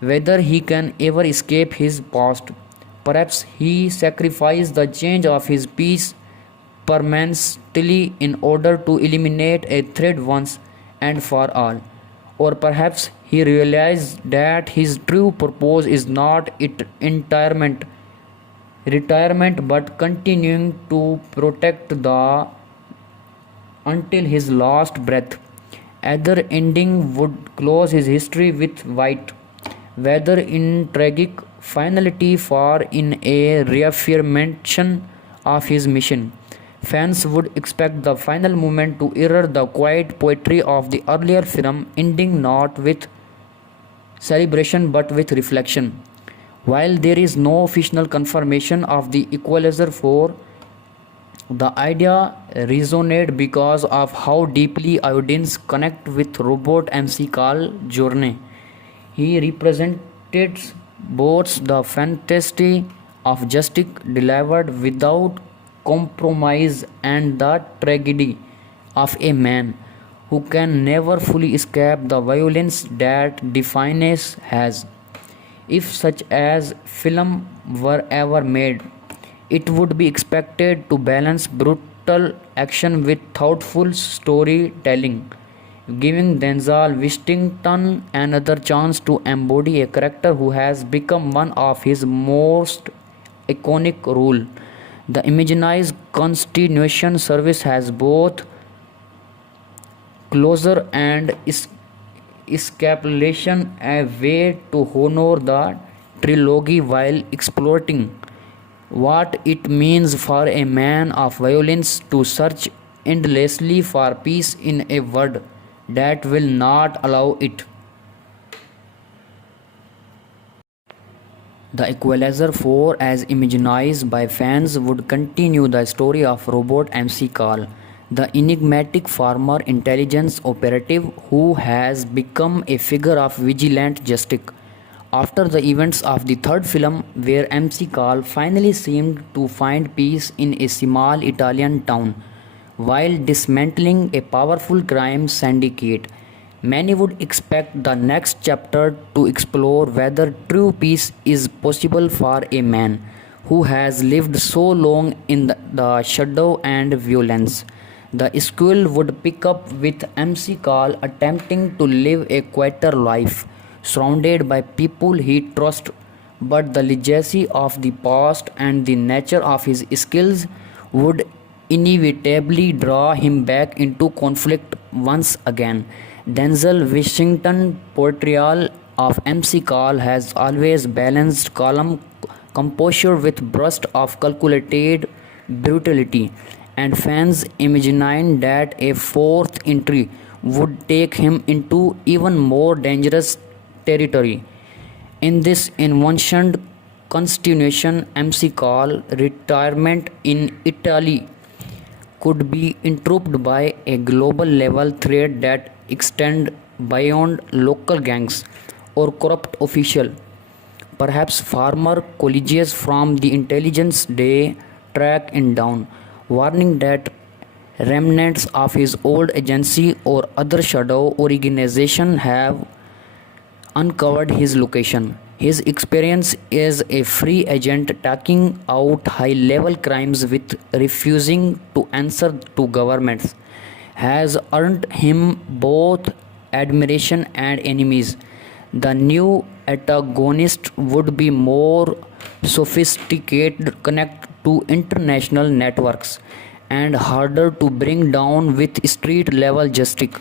whether he can ever escape his past. Perhaps he sacrificed the change of his peace permanently in order to eliminate a threat once and for all. Or perhaps he realized that his true purpose is not retirement but continuing to protect the until his last breath. Either ending would close his history with White, whether in tragic finality or in a reaffirmation of his mission. Fans would expect the final moment to mirror the quiet poetry of the earlier film, ending not with celebration but with reflection. While there is no official confirmation of the Equalizer 4, the idea resonated because of how deeply audience connect with Robot MC Call journey. He represented both the fantasy of justice delivered without compromise and the tragedy of a man who can never fully escape the violence that defines has. If such as film were ever made, it would be expected to balance brutal action with thoughtful storytelling, giving Denzel Washington another chance to embody a character who has become one of his most iconic roles. The Imaginized Continuation service has both closure and escapulation, a way to honor the trilogy while exploiting what it means for a man of violence to search endlessly for peace in a world that will not allow it. The Equalizer 4, as imagined by fans, would continue the story of Robot MC Call, the enigmatic former intelligence operative who has become a figure of vigilant justice. After the events of the third film, where MC Call finally seemed to find peace in a small Italian town while dismantling a powerful crime syndicate, many would expect the next chapter to explore whether true peace is possible for a man who has lived so long in the shadow and violence. The sequel would pick up with MC Call attempting to live a quieter life, surrounded by people he trusts, but the legacy of the past and the nature of his skills would inevitably draw him back into conflict once again. Denzel Washington's portrayal of MC Call has always balanced calm composure with bursts of calculated brutality, and fans imagined that a fourth entry would take him into even more dangerous territory. In this envisioned continuation, MC Call retirement in Italy could be interrupted by a global level threat that extend beyond local gangs or corrupt official. Perhaps former colleagues from the intelligence day track him down, warning that remnants of his old agency or other shadow organization have uncovered his location. His experience as a free agent taking out high level crimes with refusing to answer to governments has earned him both admiration and enemies. The new antagonist would be more sophisticated, connect to international networks, and harder to bring down with street level justice.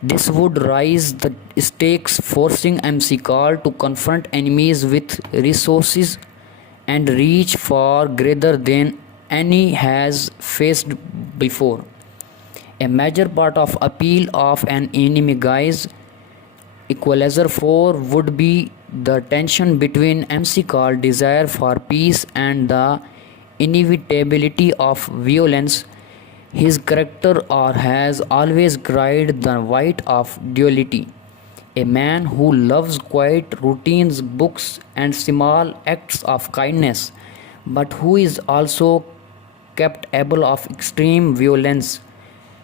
This would raise the stakes, forcing MC Call to confront enemies with resources and reach far greater than any has faced before. A major part of appeal of an enemy guise Equalizer 4 would be the tension between MC Call's desire for peace and the inevitability of violence. His character has always cried the weight of duality. A man who loves quiet routines, books, and small acts of kindness, but who is also capable of extreme violence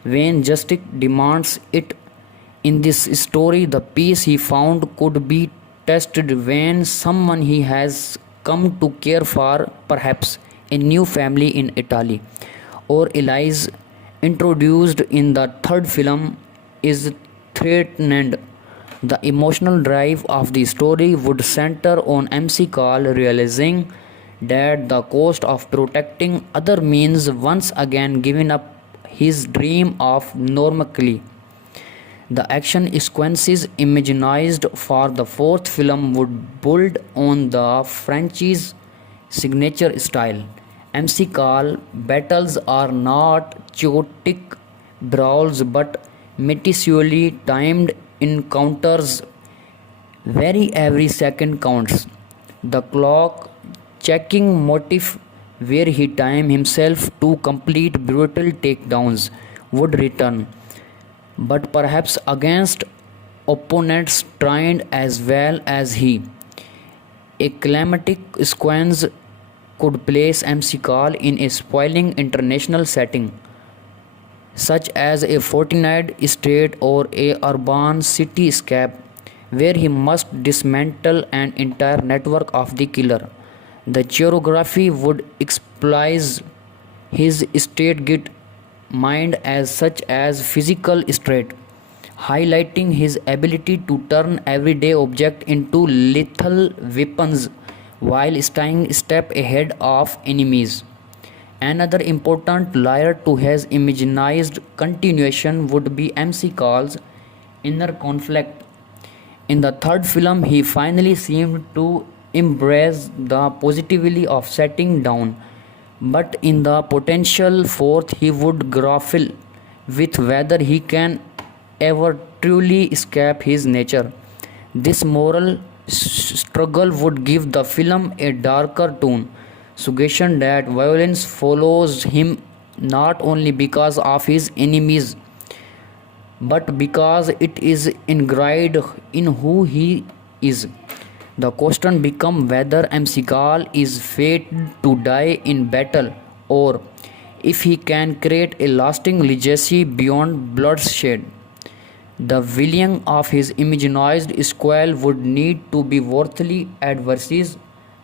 when justice demands it. In this story, the peace he found could be tested when someone he has come to care for, perhaps a new family in Italy, or Elias, introduced in the third film, is threatened. The emotional drive of the story would center on MC Call realizing that the cost of protecting other means once again giving up his dream of normalcy. The action sequences imagined for the fourth film would build on the franchise's signature style. MC Call battles are not chaotic brawls but meticulously timed encounters where every second counts. The clock checking motif where he timed himself to complete brutal takedowns would return, but perhaps against opponents trained as well as he. A climatic sequence could place MC Call in a sprawling international setting, such as a fortified state or a urban cityscape, where he must dismantle an entire network of the killer. The choreography would exploit his state mind as such as physical strength, highlighting his ability to turn everyday objects into lethal weapons while staying a step ahead of enemies. Another important layer to his imaginized continuation would be MC Call's inner conflict. In the third film, he finally seemed to embrace the positivity of setting down, but in the potential fourth, he would grapple with whether he can ever truly escape his nature. This moral struggle would give the film a darker tone, suggestion that violence follows him not only because of his enemies but because it is ingrained in who he is. The question becomes whether MC Call is fated to die in battle or if he can create a lasting legacy beyond bloodshed. The villain of his imaginized squall would need to be worthily adversaries,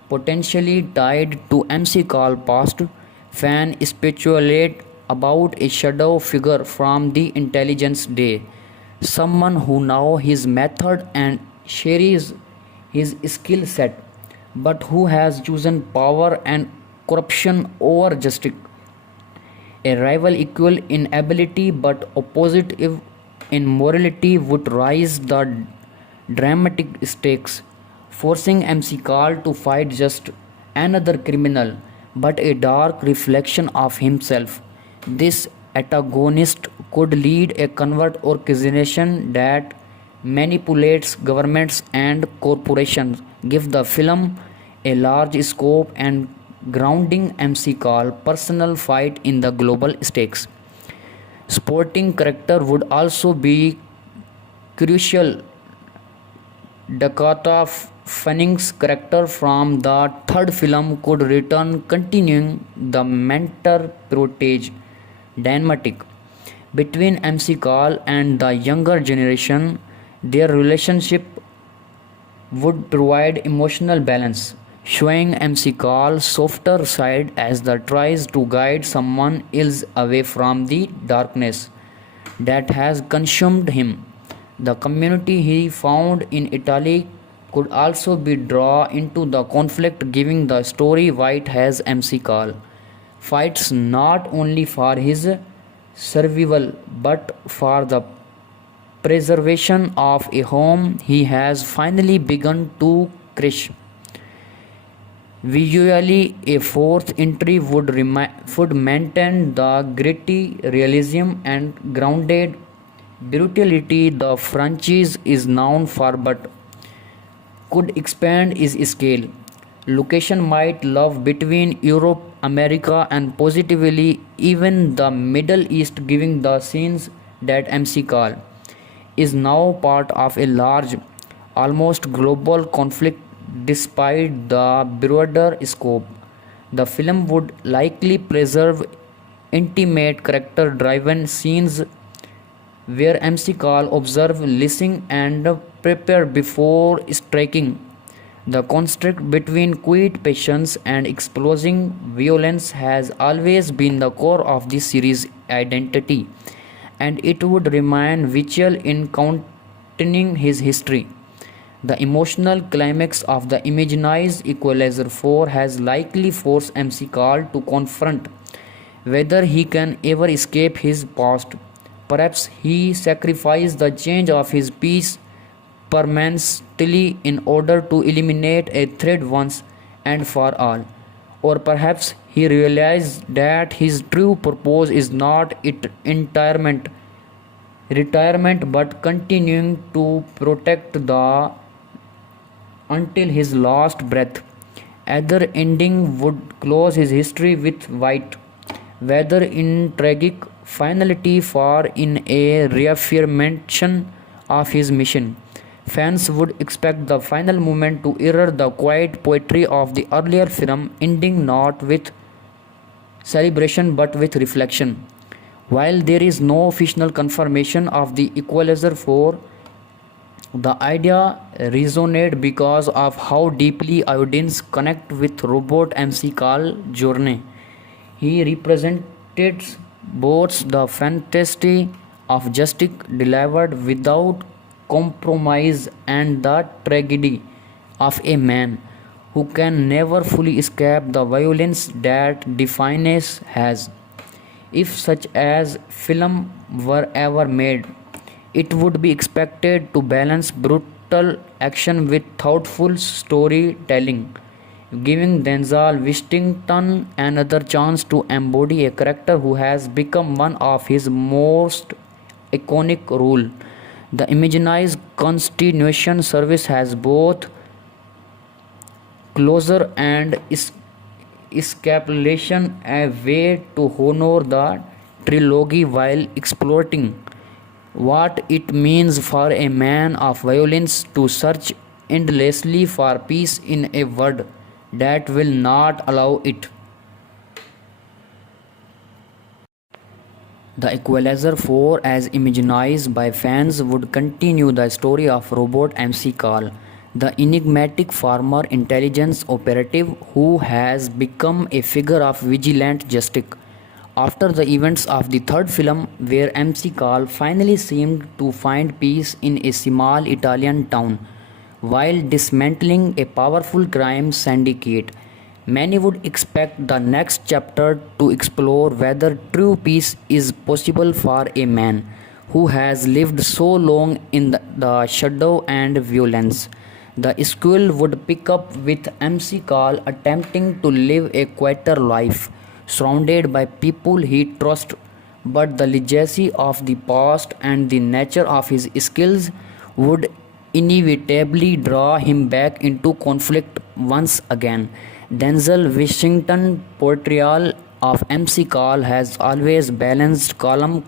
potentially tied to MC Call past. Fan speculate about a shadow figure from the intelligence day, someone who know his method and shares his skill set, but who has chosen power and corruption over justice. A rival equal in ability but opposite in morality would rise the dramatic stakes, forcing MC Carl to fight just another criminal but a dark reflection of himself. This antagonist could lead a covert organization that manipulates governments and corporations, give the film a large scope and grounding MC Carl personal fight in the global stakes. Sporting character would also be crucial. Dakota Fanning's character from the third film could return, continuing the mentor protege dynamic between MC Carl and the younger generation. Their relationship would provide emotional balance, showing MC Carl's softer side as the tries to guide someone else away from the darkness that has consumed him. The community he found in Italy could also be drawn into the conflict, giving the story weight as MC Carl fights not only for his survival but for the preservation of a home he has finally begun to crush. Visually, a fourth entry would maintain the gritty realism and grounded brutality the franchise is known for but could expand its scale. Location might love between Europe, America, and positively even the Middle East, giving the scenes that MC Carl is now part of a large, almost global conflict despite the broader scope. The film would likely preserve intimate character driven scenes where MC Carl observes, listens, and prepare before striking. The conflict between quiet patience and exploding violence has always been the core of this series' identity, and it would remain vital in containing his history. The emotional climax of the imaginized Equalizer 4 has likely forced MC Carl to confront whether he can ever escape his past. Perhaps he sacrificed the change of his peace permanently in order to eliminate a threat once and for all. Or perhaps he realized that his true purpose is not retirement but continuing to protect the until his last breath. Either ending would close his history with white, whether in tragic finality or in a reaffirmation of his mission. Fans would expect the final moment to mirror the quiet poetry of the earlier film, ending not with celebration but with reflection. While there is no official confirmation of the Equalizer 4, the idea resonated because of how deeply audience connect with Robot MC Carl's journey. He represented both the fantasy of justice delivered without compromise and the tragedy of a man who can never fully escape the violence that defines has. If such as film were ever made, it would be expected to balance brutal action with thoughtful storytelling, giving Denzel Washington another chance to embody a character who has become one of his most iconic roles. The Imaginized Continuation service has both closure and escapulation, a way to honor the trilogy while exploiting what it means for a man of violence to search endlessly for peace in a world that will not allow it. The Equalizer 4, as imagined by fans, would continue the story of Robot MC Carl, the enigmatic former intelligence operative who has become a figure of vigilant justice. After the events of the third film, where MC Carl finally seemed to find peace in a small Italian town, while dismantling a powerful crime syndicate. Many would expect the next chapter to explore whether true peace is possible for a man who has lived so long in the shadow and violence. The sequel would pick up with MC Call attempting to live a quieter life, surrounded by people he trusts, but the legacy of the past and the nature of his skills would inevitably draw him back into conflict once again. Denzel Washington's portrayal of MC Call has always balanced calm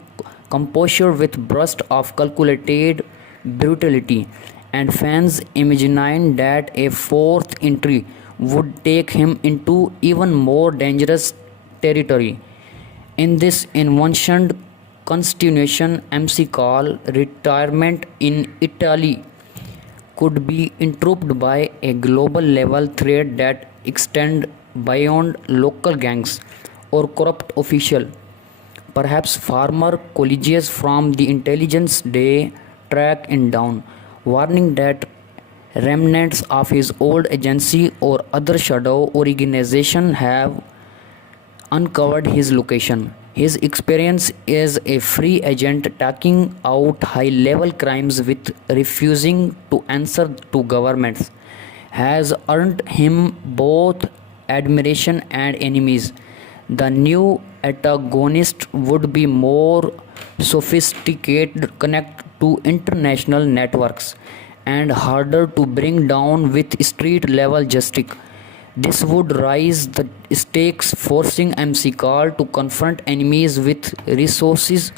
composure with bursts of calculated brutality, and fans imagined that a fourth entry would take him into even more dangerous territory. In this envisioned continuation, MC Call retirement in Italy could be interrupted by a global level threat that extend beyond local gangs or corrupt official. Perhaps former colleagues from the intelligence day track him down, warning that remnants of his old agency or other shadow organization have uncovered his location. His experience as a free agent taking out high level crimes with refusing to answer to governments has earned him both admiration and enemies. The new antagonist would be more sophisticated, connect to international networks, and harder to bring down with street level justice. This would raise the stakes, forcing MC Call to confront enemies with resources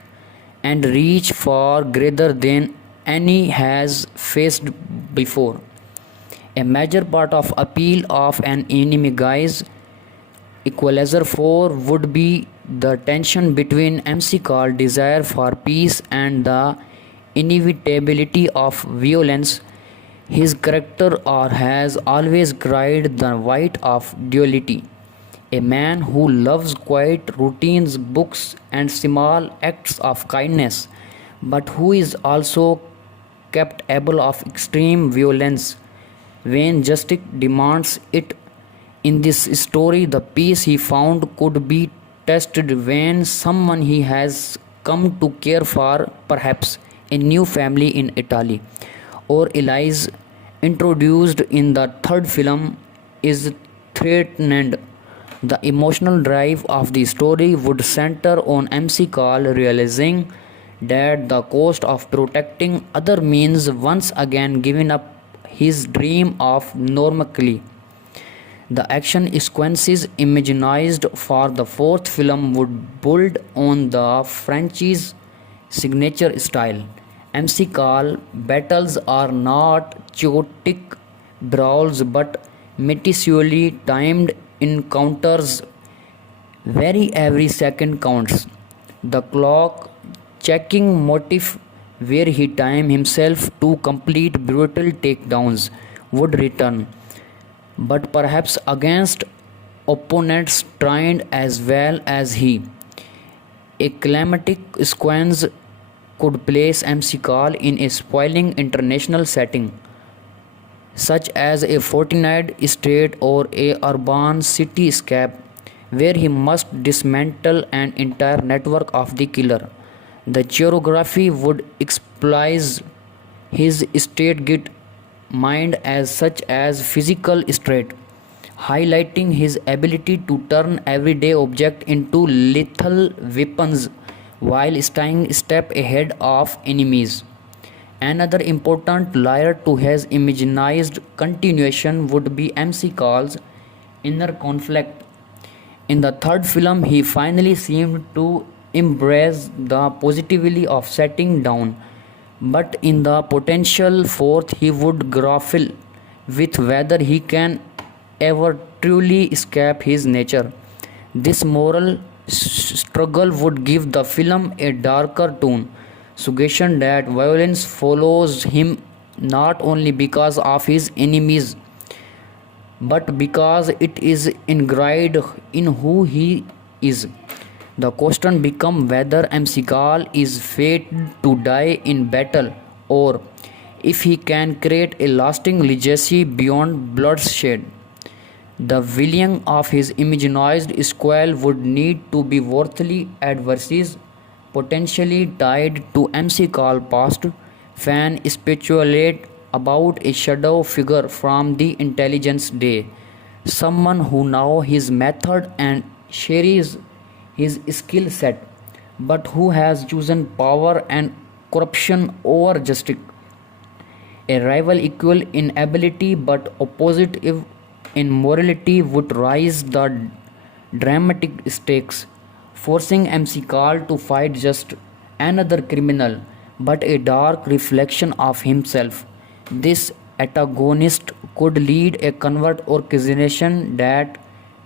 and reach far greater than any has faced before. A major part of appeal of an enemy guise Equalizer 4 would be the tension between MC Call's desire for peace and the inevitability of violence. His character has always cried the weight of duality. A man who loves quiet routines, books, and small acts of kindness, but who is also capable of extreme violence when justice demands it. In this story, the peace he found could be tested when someone he has come to care for, perhaps a new family in Italy, or Elias, introduced in the third film, is threatened. The emotional drive of the story would center on MC Call realizing that the cost of protecting other means once again giving up his dream of normalcy. The action sequences imagined for the fourth film would build on the franchise's signature style. MC Call battles are not chaotic brawls but meticulously timed encounters where every second counts. The clock checking motif where he timed himself to complete brutal takedowns would return, but perhaps against opponents trained as well as he. A climatic sequence could place MC Call in a sprawling international setting, such as a fortified state or a urban cityscape, where he must dismantle an entire network of the killer. The choreography would exploit his state mind as such as physical strength, highlighting his ability to turn everyday objects into lethal weapons while staying a step ahead of enemies. Another important layer to his imagined continuation would be MC Call's inner conflict. In the third film, he finally seemed to embrace the positivity of setting down, but in the potential fourth, he would grapple with whether he can ever truly escape his nature. This moral struggle would give the film a darker tone, suggestion that violence follows him not only because of his enemies but because it is ingrained in who he is. The question becomes whether MC Call is fated to die in battle or if he can create a lasting legacy beyond bloodshed. The villain of his imaginized squall would need to be worthily adversaries, potentially tied to MC Call past. Fan speculate about a shadow figure from the intelligence day, someone who knows his method and shares his skill set, but who has chosen power and corruption over justice. A rival equal in ability but opposite in morality would rise the dramatic stakes, forcing MC Carl to fight just another criminal but a dark reflection of himself. This antagonist could lead a covert organization that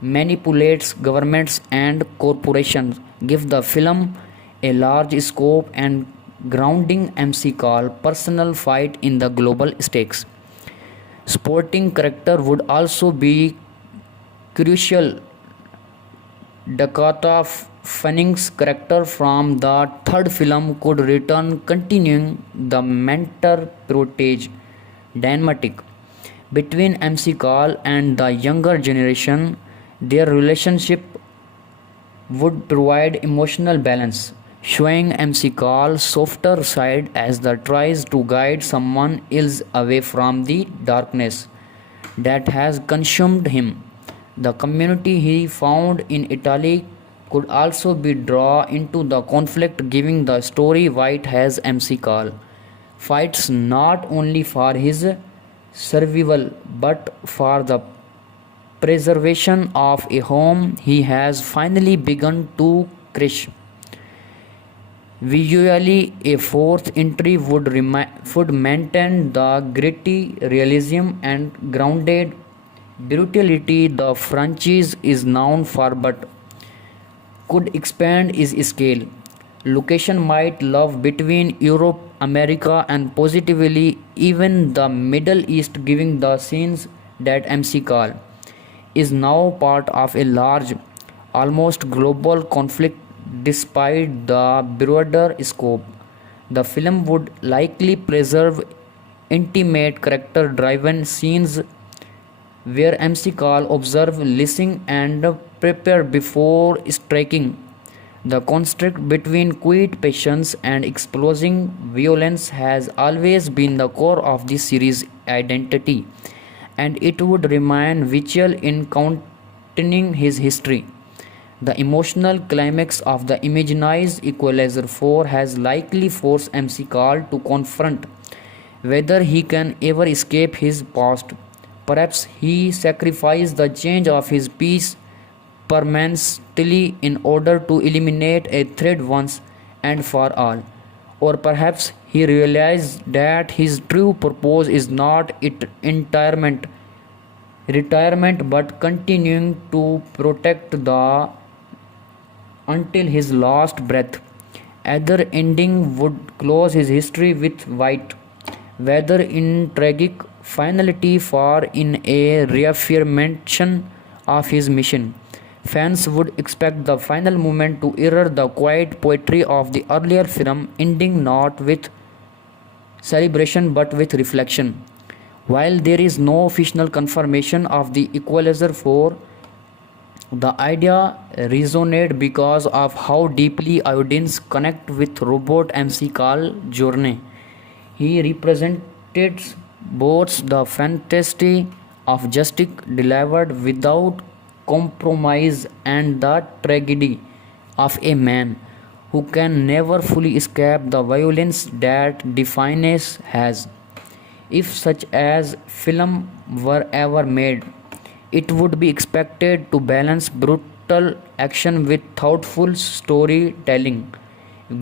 manipulates governments and corporations, give the film a large scope and grounding MC Call personal fight in the global stakes. Sporting character would also be crucial. Dakota Fanning's character from the third film could return, continuing the mentor-protege dynamic between MC Call and the younger generation. Their relationship would provide emotional balance, showing MC Call's softer side as the tries to guide someone else away from the darkness that has consumed him. The community he found in Italy could also be drawn into the conflict, giving the story weight as MC Call fights not only for his survival but for the preservation of a home he has finally begun to crush. Visually, a fourth entry would maintain the gritty realism and grounded brutality the franchise is known for but could expand its scale. Location might love between Europe, America, and positively even the Middle East, giving the scenes that MC Call is now part of a large, almost global conflict. Despite the broader scope, the film would likely preserve intimate character-driven scenes where MC Call observe, listen, and prepare before striking. The conflict between quiet patience and exploding violence has always been the core of this series' identity, and it would remain vital in containing his history. The emotional climax of the imaginized Equalizer 4 has likely forced MC Call to confront whether he can ever escape his past. Perhaps he sacrificed the change of his peace permanently in order to eliminate a threat once and for all. Or perhaps he realized that his true purpose is not retirement but continuing to protect the until his last breath. Either ending would close his history with white, whether in tragic finality or in a reaffirmation of his mission. Fans would expect the final moment to mirror the quiet poetry of the earlier film, ending not with celebration but with reflection. While there is no official confirmation of the Equalizer 4, the idea resonated because of how deeply audience connect with Robot MC Call journey. He represented both the fantasy of justice delivered without compromise and the tragedy of a man who can never fully escape the violence that defines has. If such as film were ever made, it would be expected to balance brutal action with thoughtful storytelling,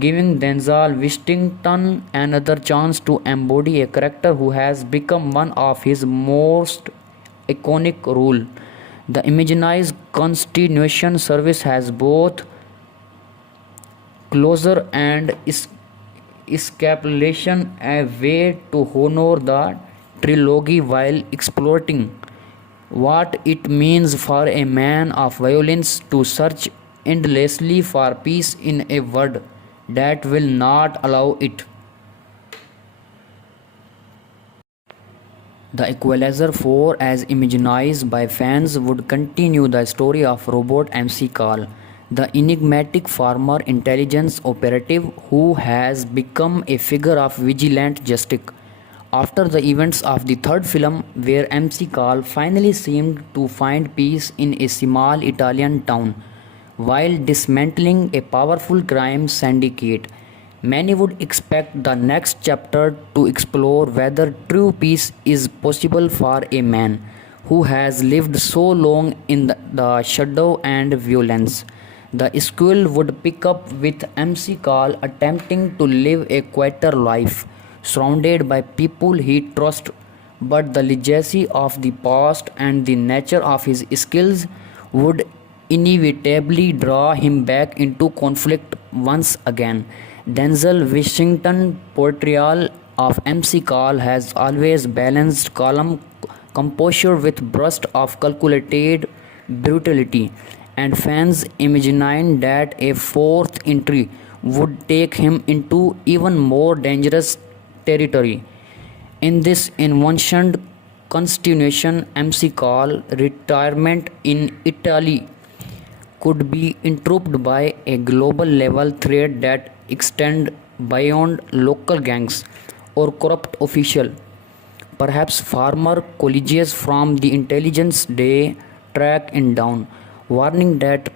giving Denzel Washington another chance to embody a character who has become one of his most iconic roles. The imaginized Constitution Service has both closure and escapulation, a way to honor the trilogy while exploiting what it means for a man of violence to search endlessly for peace in a world that will not allow it. The Equalizer 4, as imagined by fans, would continue the story of Robert McCall, the enigmatic former intelligence operative who has become a figure of vigilant justice. After the events of the third film, where McCall finally seemed to find peace in a small Italian town while dismantling a powerful crime syndicate, many would expect the next chapter to explore whether true peace is possible for a man who has lived so long in the shadow and violence. The sequel would pick up with MC Call attempting to live a quieter life, surrounded by people he trusts, but the legacy of the past and the nature of his skills would inevitably draw him back into conflict once again. Denzel Washington portrayal of MC Call has always balanced calm composure with bursts of calculated brutality, and fans imagined that a fourth entry would take him into even more dangerous territory. In this envisioned continuation, MC Call retirement in Italy could be interrupted by a global level threat that extend beyond local gangs or corrupt official. Perhaps former colleagues from the intelligence day track him down, warning that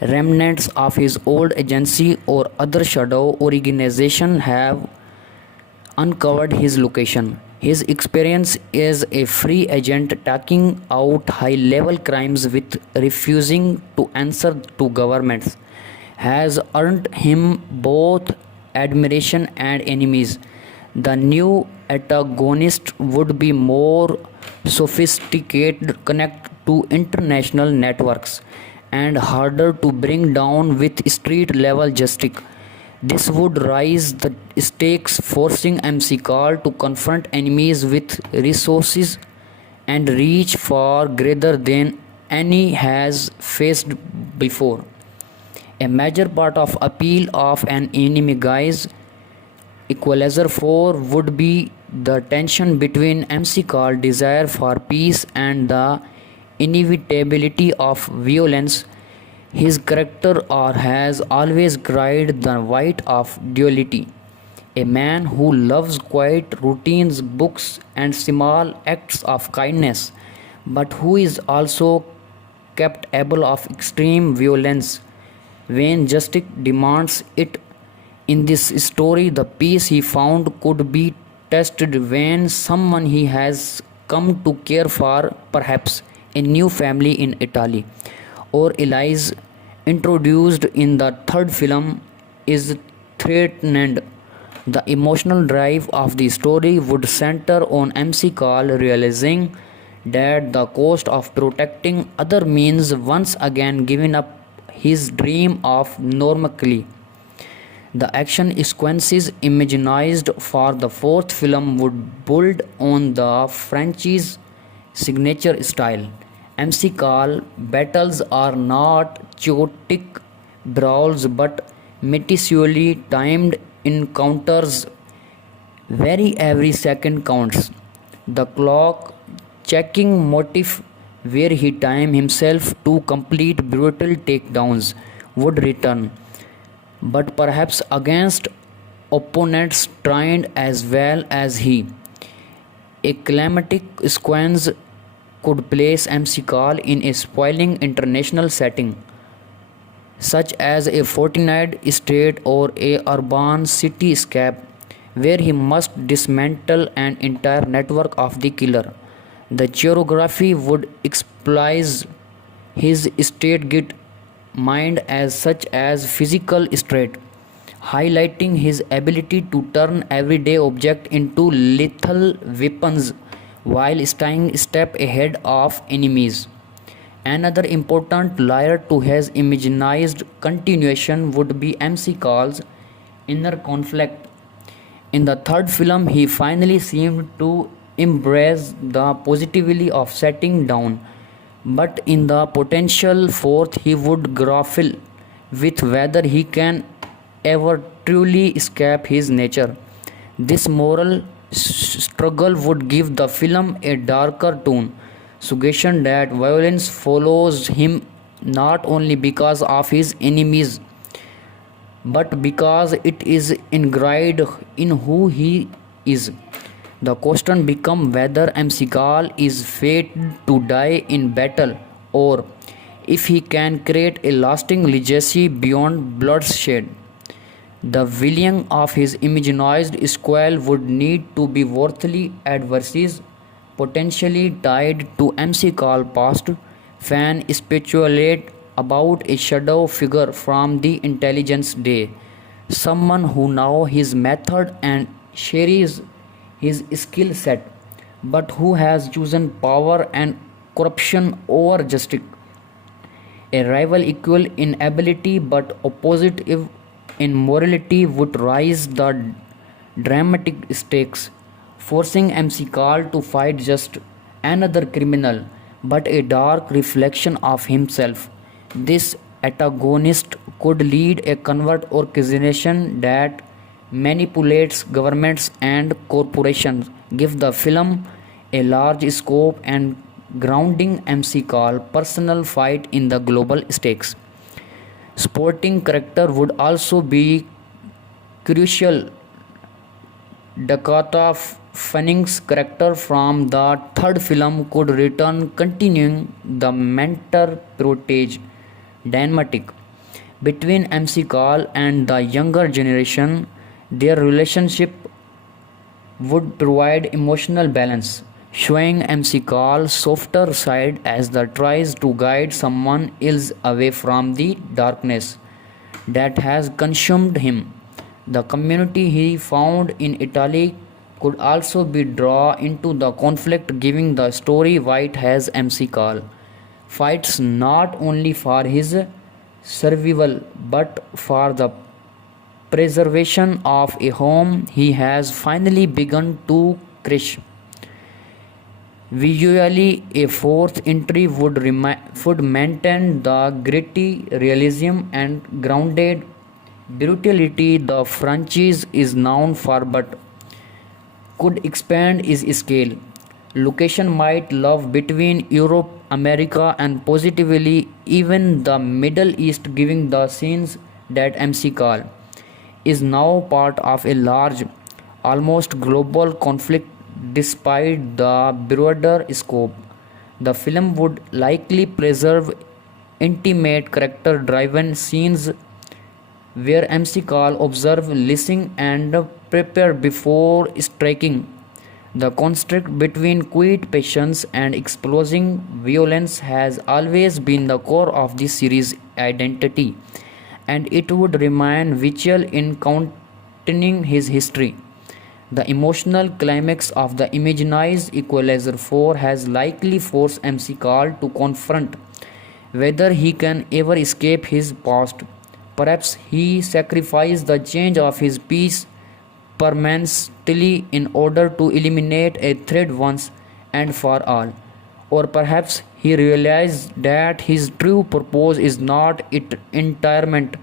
remnants of his old agency or other shadow organization have uncovered his location. His experience as a free agent taking out high-level crimes with refusing to answer to governments has earned him both admiration and enemies. The new antagonist would be more sophisticated, connect to international networks, and harder to bring down with street-level justice. This would raise the stakes, forcing MC Call to confront enemies with resources and reach far greater than any has faced before. A major part of appeal of an enemigized Equalizer 4 would be the tension between MC Call's desire for peace and the inevitability of violence. His character has always cried the weight of duality. A man who loves quiet routines, books, and small acts of kindness, but who is also capable of extreme violence when justice demands it. In this story, the peace he found could be tested when someone he has come to care for, perhaps a new family in Italy, or Elias, introduced in the third film, is threatened. The emotional drive of the story would center on MC Call realizing that the cost of protecting others means once again giving up his dream of normalcy. The action sequences imagined for the fourth film would build on the franchise's signature style. MC Call battles are not chaotic brawls but meticulously timed encounters where every second counts. The clock checking motif where he timed himself to complete brutal takedowns would return, but perhaps against opponents trained as well as he. A climatic sequence could place MC Call in a sprawling international setting, such as a fortified state or a urban cityscape, where he must dismantle an entire network of the killer. The choreography would exploit his state-git mind as such as physical strength, highlighting his ability to turn everyday objects into lethal weapons while staying a step ahead of enemies. Another important layer to his imagined continuation would be MC Call's inner conflict. In the third film, he finally seemed to embrace the positivity of settling down, but in the potential fourth, he would grapple with whether he can ever truly escape his nature. This moral struggle would give the film a darker tone, suggestion that violence follows him not only because of his enemies but because it is ingrained in who he is. The question becomes whether MC Gall is fated to die in battle or if he can create a lasting legacy beyond bloodshed. The villain of his imaginized squall would need to be worthily adversaries, potentially tied to MC Call past. Fan speculate about a shadow figure from the intelligence day, someone who knows his method and shares his skill set, but who has chosen power and corruption over justice. A rival equal in ability but opposite in morality would rise the dramatic stakes, forcing MC Carl to fight just another criminal but a dark reflection of himself. This antagonist could lead a covert organization that manipulates governments and corporations, give the film a large scope and grounding MC Call personal fight in the global stakes. Sporting character would also be crucial. Dakota Fanning's character from the third film could return, continuing the mentor-protege dynamic between MC Call and the younger generation. Their relationship would provide emotional balance, showing MC Call's softer side as the tries to guide someone else away from the darkness that has consumed him. The community he found in Italy could also be drawn into the conflict, giving the story weight as MC Call fights not only for his survival but for the preservation of a home he has finally begun to crush. Visually, a fourth entry would maintain the gritty realism and grounded brutality the franchise is known for but could expand its scale. Location might love between Europe, America, and positively even the Middle East, giving the scenes that MC Call is now part of a large, almost global conflict despite the broader scope. The film would likely preserve intimate character driven scenes where MC Call observe, listen, and prepare before striking. The conflict between quiet patience and exploding violence has always been the core of this series' identity, and it would remain vital in containing his history. The emotional climax of the imaginized Equalizer 4 has likely forced MC Call to confront whether he can ever escape his past. Perhaps he sacrificed the change of his peace permanently in order to eliminate a threat once and for all. Or perhaps he realized that his true purpose is not retirement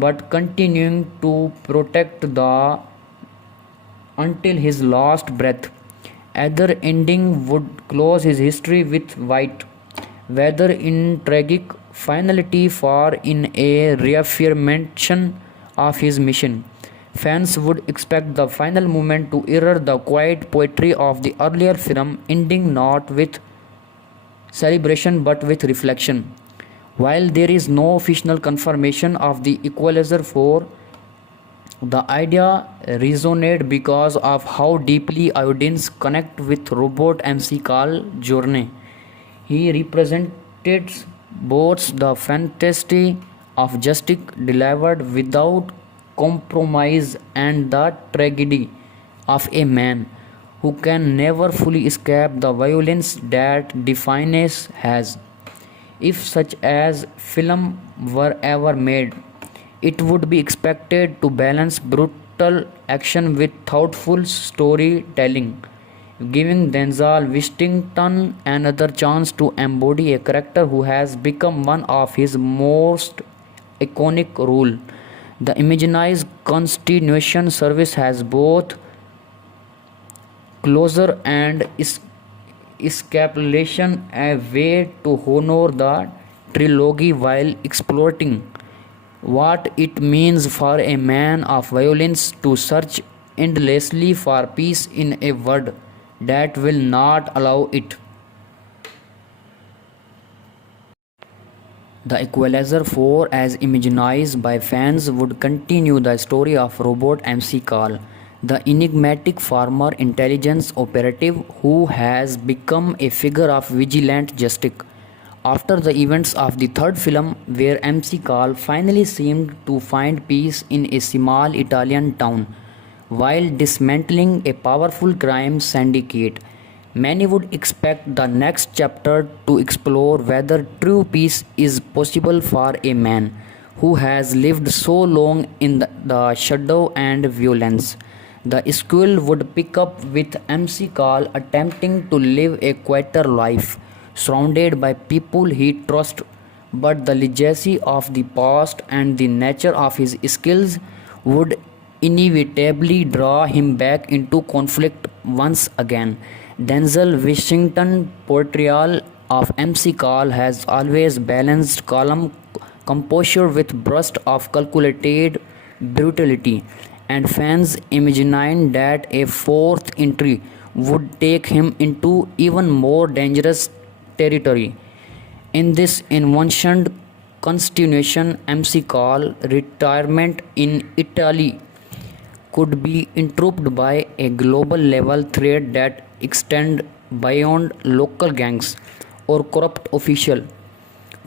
but continuing to protect the until his last breath. Either ending would close his history with white, whether in tragic finality or in a reaffirmation of his mission. Fans would expect the final moment to mirror the quiet poetry of the earlier film, ending not with celebration but with reflection. While there is no official confirmation of the Equalizer 4, the idea resonated because of how deeply audience connect with Robot MC Call journey. He represented both the fantasy of justice delivered without compromise and the tragedy of a man who can never fully escape the violence that defines has. If such as film were ever made, it would be expected to balance brutal action with thoughtful storytelling, giving Denzel Washington another chance to embody a character who has become one of his most iconic roles. The Imaginized Constitution Service has both closure and escapulation, a way to honor the trilogy while exploiting what it means for a man of violence to search endlessly for peace in a world that will not allow it. The Equalizer 4, as imagined by fans, would continue the story of Robert McCall, the enigmatic former intelligence operative who has become a figure of vigilant justice. After the events of the third film, where McCall finally seemed to find peace in a small Italian town while dismantling a powerful crime syndicate, many would expect the next chapter to explore whether true peace is possible for a man who has lived so long in the shadow and violence. The sequel would pick up with MC Call attempting to live a quieter life, surrounded by people he trusts, but the legacy of the past and the nature of his skills would inevitably draw him back into conflict once again. Denzel Washington portrayal of MC Call has always balanced calm composure with bursts of calculated brutality, and fans imagined that a fourth entry would take him into even more dangerous territory. In this envisioned continuation, MC Call retirement in Italy could be interrupted by a global level threat that extend beyond local gangs or corrupt official.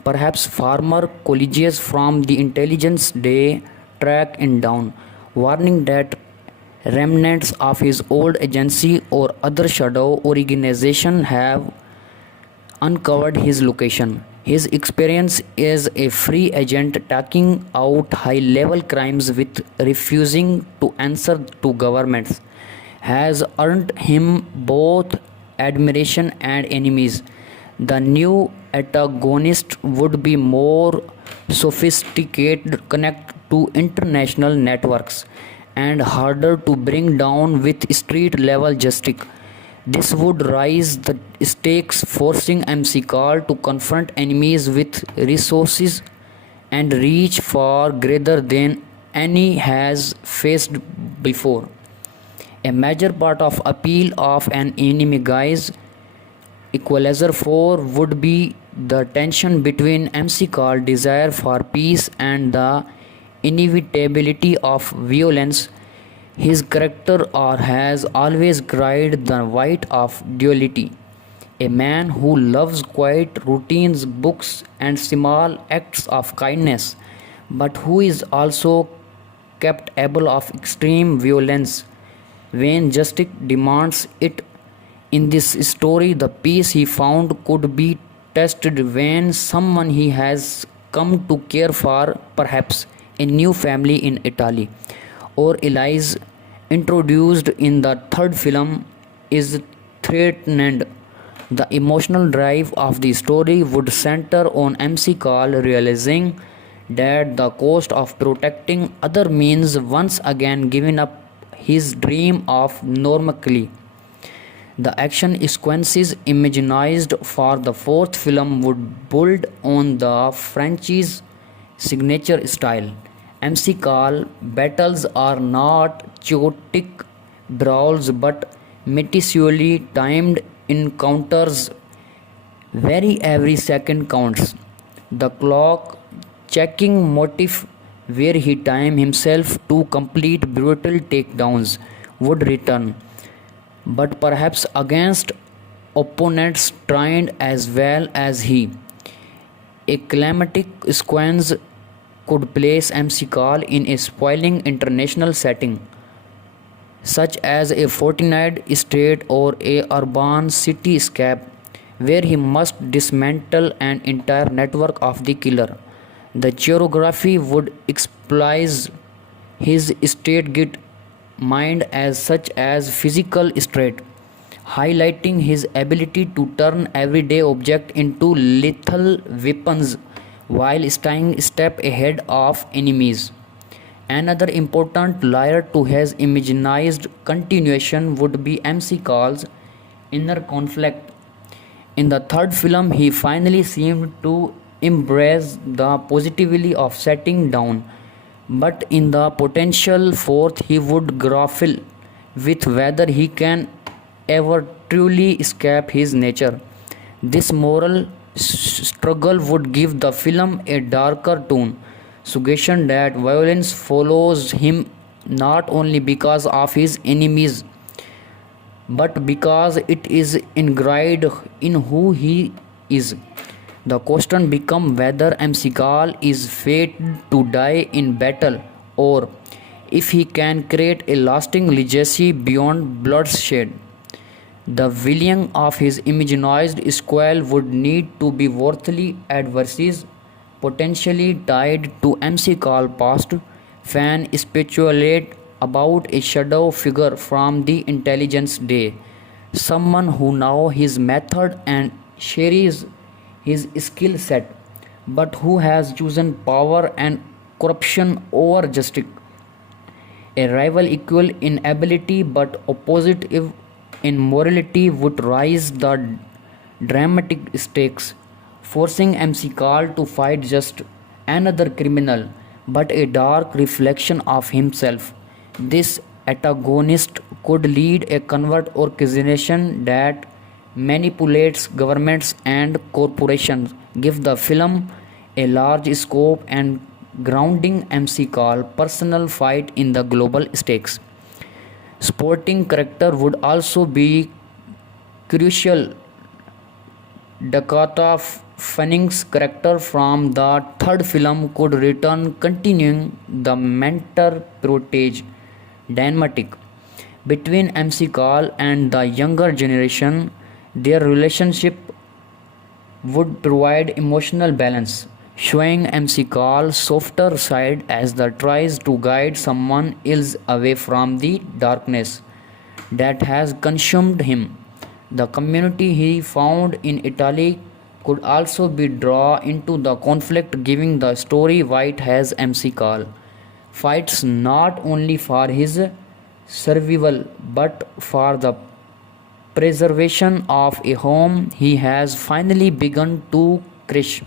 Perhaps former colleagues from the intelligence day track him down, warning that remnants of his old agency or other shadow organization have uncovered his location. His experience as a free agent taking out high-level crimes with refusing to answer to governments has earned him both admiration and enemies. The new antagonist would be more sophisticated, connect to international networks, and harder to bring down with street-level justice. This would raise the stakes, forcing MC Call to confront enemies with resources and reach far greater than any has faced before. A major part of appeal of an enemigized Equalizer 4 would be the tension between MC Call's desire for peace and the inevitability of violence. His character has always cried the weight of duality. A man who loves quiet routines, books, and small acts of kindness, but who is also capable of extreme violence when justice demands it. In this story, the peace he found could be tested when someone he has come to care for, perhaps a new family in Italy, or Elias, introduced in the third film, is threatened. The emotional drive of the story would center on MC Call realizing that the cost of protecting others means once again giving up his dream of normalcy. The action sequences imagined for the fourth film would build on the franchise's signature style. MC Call battles are not chaotic brawls but meticulously timed encounters where every second counts. The clock checking motif where he timed himself to complete brutal takedowns would return, but perhaps against opponents trained as well as he. A climatic sequence could place MC Call in a sprawling international setting, such as a fortified state or a urban cityscape, where he must dismantle an entire network of the killer. The choreography would exploit his state-gate mind as such as physical strength, highlighting his ability to turn everyday objects into lethal weapons while staying a step ahead of enemies. Another important layer to his imaginized continuation would be MC Call's inner conflict. In the third film, he finally seemed to embrace the positivity of setting down, but in the potential fourth, he would grapple with whether he can ever truly escape his nature. This moral struggle would give the film a darker tone, suggestion that violence follows him not only because of his enemies but because it is ingrained in who he is. The question becomes whether Mcgall is fated to die in battle or if he can create a lasting legacy beyond bloodshed. The villain of his imaginized squall would need to be worthily adversaries, potentially tied to MC Call past. Fan speculate about a shadow figure from the intelligence day, someone who knows his method and shares his skill set, but who has chosen power and corruption over justice. A rival equal in ability but opposite in morality would rise the dramatic stakes, forcing MC Carl to fight just another criminal but a dark reflection of himself. This antagonist could lead a covert organization that manipulates governments and corporations, give the film a large scope and grounding MC Call personal fight in the global stakes. Sporting character would also be crucial. Dakota Fanning's character from the third film could return, continuing the mentor-protege dynamic between MC Call and the younger generation. Their relationship would provide emotional balance, showing MC Call's softer side as the tries to guide someone else away from the darkness that has consumed him. The community he found in Italy could also be drawn into the conflict, giving the story weight as MC Call fights not only for his survival but for the preservation of a home he has finally begun to crush.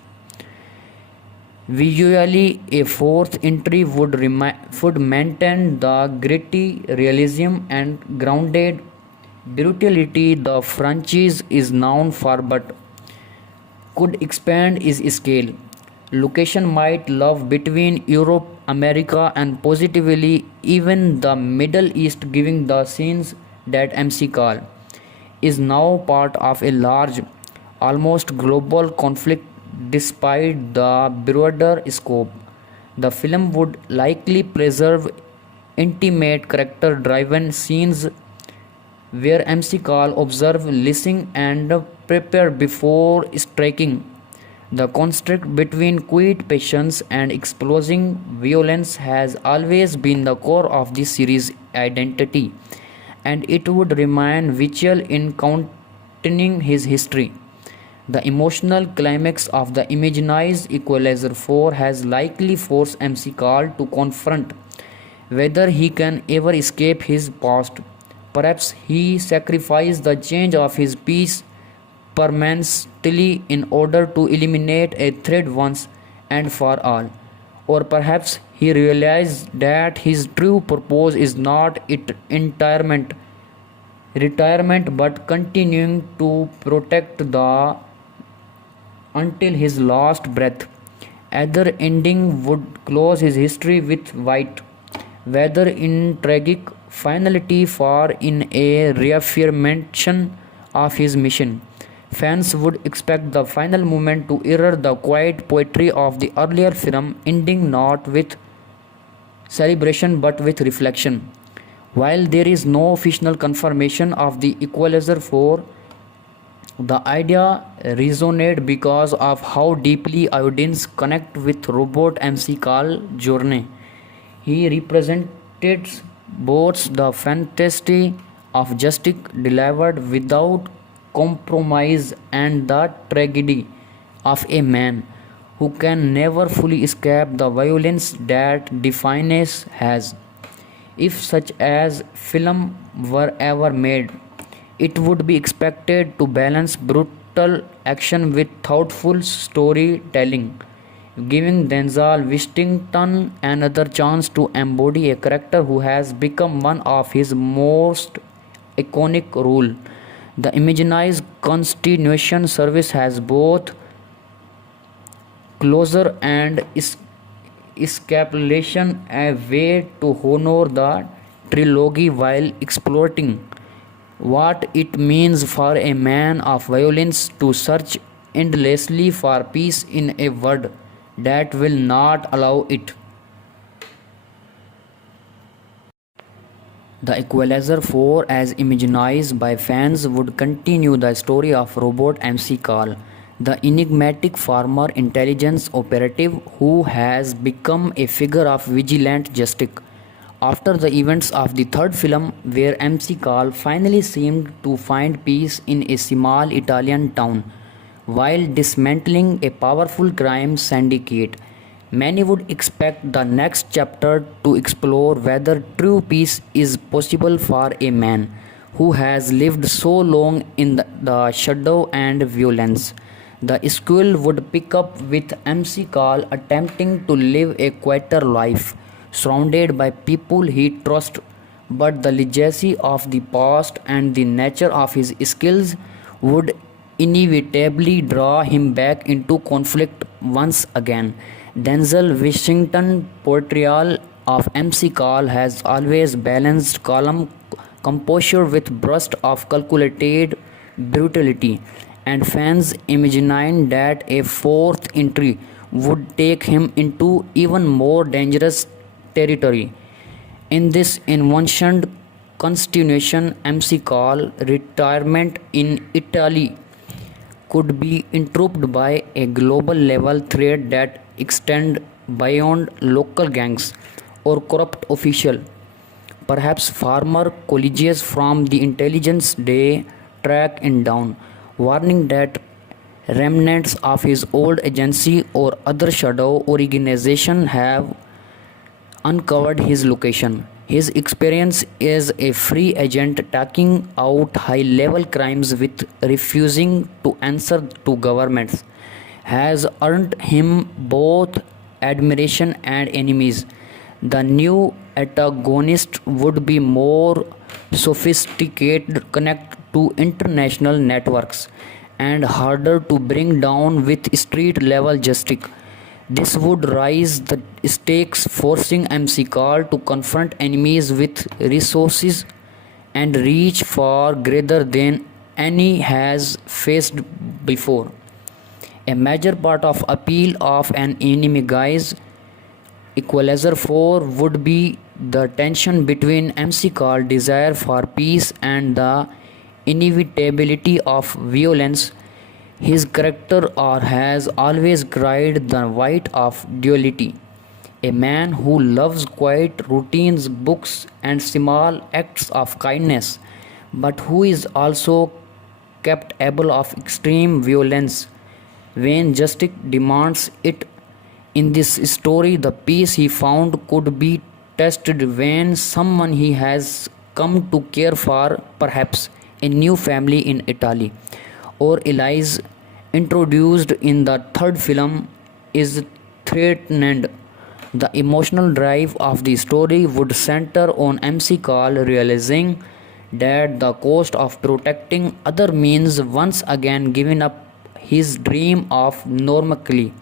Visually, a fourth entry would maintain the gritty realism and grounded brutality the franchise is known for but could expand its scale. Location might love between Europe, America, and positively even the Middle East, giving the scenes that MC Call is now part of a large, almost global conflict despite the broader scope. The film would likely preserve intimate character driven scenes where MC Call observe, listen, and prepare before striking. The conflict between quiet patience and exploding violence has always been the core of this series' identity, and it would remain vital in containing his history. The emotional climax of the imaginized Equalizer 4 has likely forced MC Call to confront whether he can ever escape his past. Perhaps he sacrificed the change of his peace permanently in order to eliminate a threat once and for all. Or perhaps he realized that his true purpose is not retirement but continuing to protect the until his last breath. Either ending would close his history with white, whether in tragic finality or in a reaffirmation of his mission. Fans would expect the final moment to mirror the quiet poetry of the earlier film, ending not with celebration but with reflection. While there is no official confirmation of the Equalizer 4, the idea resonated because of how deeply audience connect with Robot MC Call journey. He represented both the fantasy of justice delivered without compromise and the tragedy of a man who can never fully escape the violence that defines has. If such as film were ever made, it would be expected to balance brutal action with thoughtful storytelling, giving Denzel Washington another chance to embody a character who has become one of his most iconic roles. The Imaginized Continuation service has both closure and escapulation, a way to honor the trilogy while exploiting what it means for a man of violence to search endlessly for peace in a world that will not allow it. The Equalizer 4, as imagined by fans, would continue the story of Robert McCall, the enigmatic former intelligence operative who has become a figure of vigilant justice. After the events of the third film, where McCall finally seemed to find peace in a small Italian town while dismantling a powerful crime syndicate, many would expect the next chapter to explore whether true peace is possible for a man who has lived so long in the shadow and violence. The sequel would pick up with MC Call attempting to live a quieter life, surrounded by people he trusts, but the legacy of the past and the nature of his skills would inevitably draw him back into conflict once again. Denzel Washington portrayal of MC Call has always balanced calm composure with bursts of calculated brutality, and fans imagined that a fourth entry would take him into even more dangerous territory. In this envisioned continuation, MC Call retirement in Italy could be interrupted by a global level threat that extend beyond local gangs or corrupt official. Perhaps former colleagues from the intelligence day track him down, warning that remnants of his old agency or other shadow organization have uncovered his location. His experience as a free agent taking out high level crimes with refusing to answer to governments has earned him both admiration and enemies. The new antagonist would be more sophisticated, connect to international networks, and harder to bring down with street level justice. This would raise the stakes, forcing MC Call to confront enemies with resources and reach far greater than any has faced before. A major part of appeal of an enemy Equalizer 4 would be the tension between MC Call's desire for peace and the inevitability of violence. His character has always cried the weight of duality. A man who loves quiet routines, books, and small acts of kindness, but who is also capable of extreme violence when justice demands it. In this story, the peace he found could be tested when someone he has come to care for, perhaps a new family in Italy, or Elias, introduced in the third film, is threatened. The emotional drive of the story would center on MC Call realizing that the cost of protecting other means once again giving up his dream of normalcy.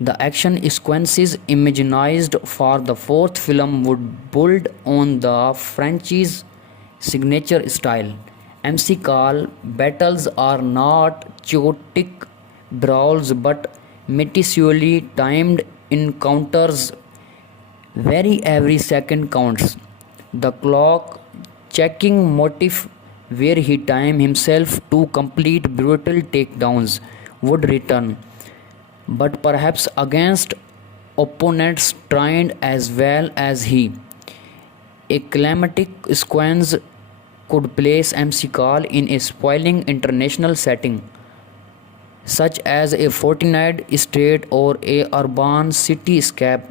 The action sequences imagined for the fourth film would build on the franchise's signature style. MC Call battles are not chaotic brawls but meticulously timed encounters where every second counts. The clock checking motif where he timed himself to complete brutal takedowns would return, but perhaps against opponents trained as well as he. A climatic sequence could place MC Call in a sprawling international setting, such as a fortified estate or a urban cityscape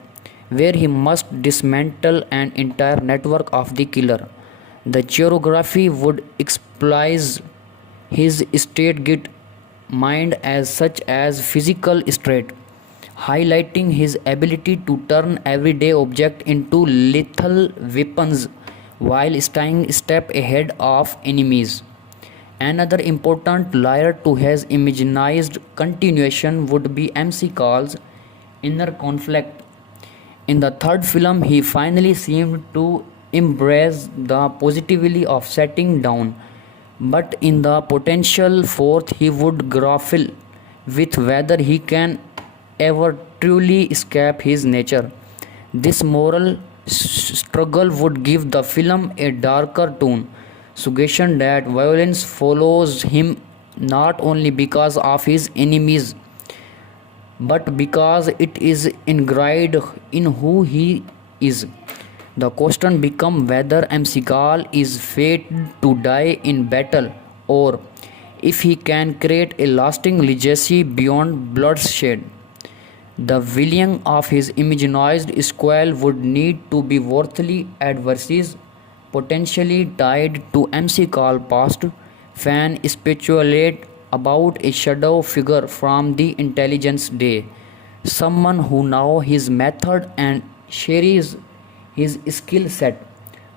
where he must dismantle an entire network of the killer. The choreography would exploit his state git mind as such as physical strength, highlighting his ability to turn everyday objects into lethal weapons while staying a step ahead of enemies. Another important layer to his imaginized continuation would be MC Call's inner conflict. In the third film, he finally seemed to embrace the positivity of setting down, but in the potential fourth, he would grapple with whether he can ever truly escape his nature. This moral struggle would give the film a darker tone, suggestion that violence follows him not only because of his enemies but because it is ingrained in who he is. The question becomes whether Mcgall is fated to die in battle or if he can create a lasting legacy beyond bloodshed. The villain of his imaginized squall would need to be worthily adversaries, potentially tied to MC Call past. Fan speculate about a shadow figure from the intelligence day, someone who knows his method and shares his skill set,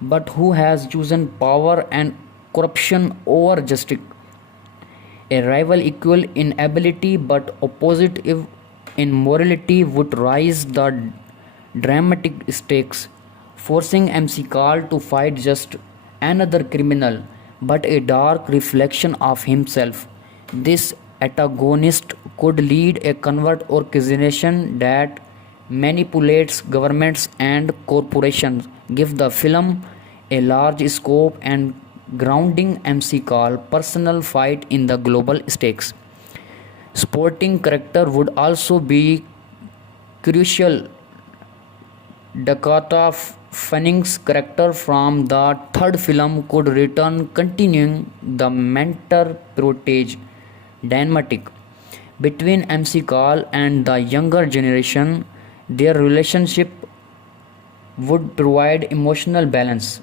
but who has chosen power and corruption over justice. A rival equal in ability but opposite in morality would raise the dramatic stakes, forcing MC Call to fight just another criminal but a dark reflection of himself. This antagonist could lead a covert organization that manipulates governments and corporations, give the film a large scope and grounding MC Call personal fight in the global stakes. Sporting character would also be crucial. Dakota Fanning's character from the third film could return, continuing the mentor protege dynamic between MC Call and the younger generation. Their relationship would provide emotional balance,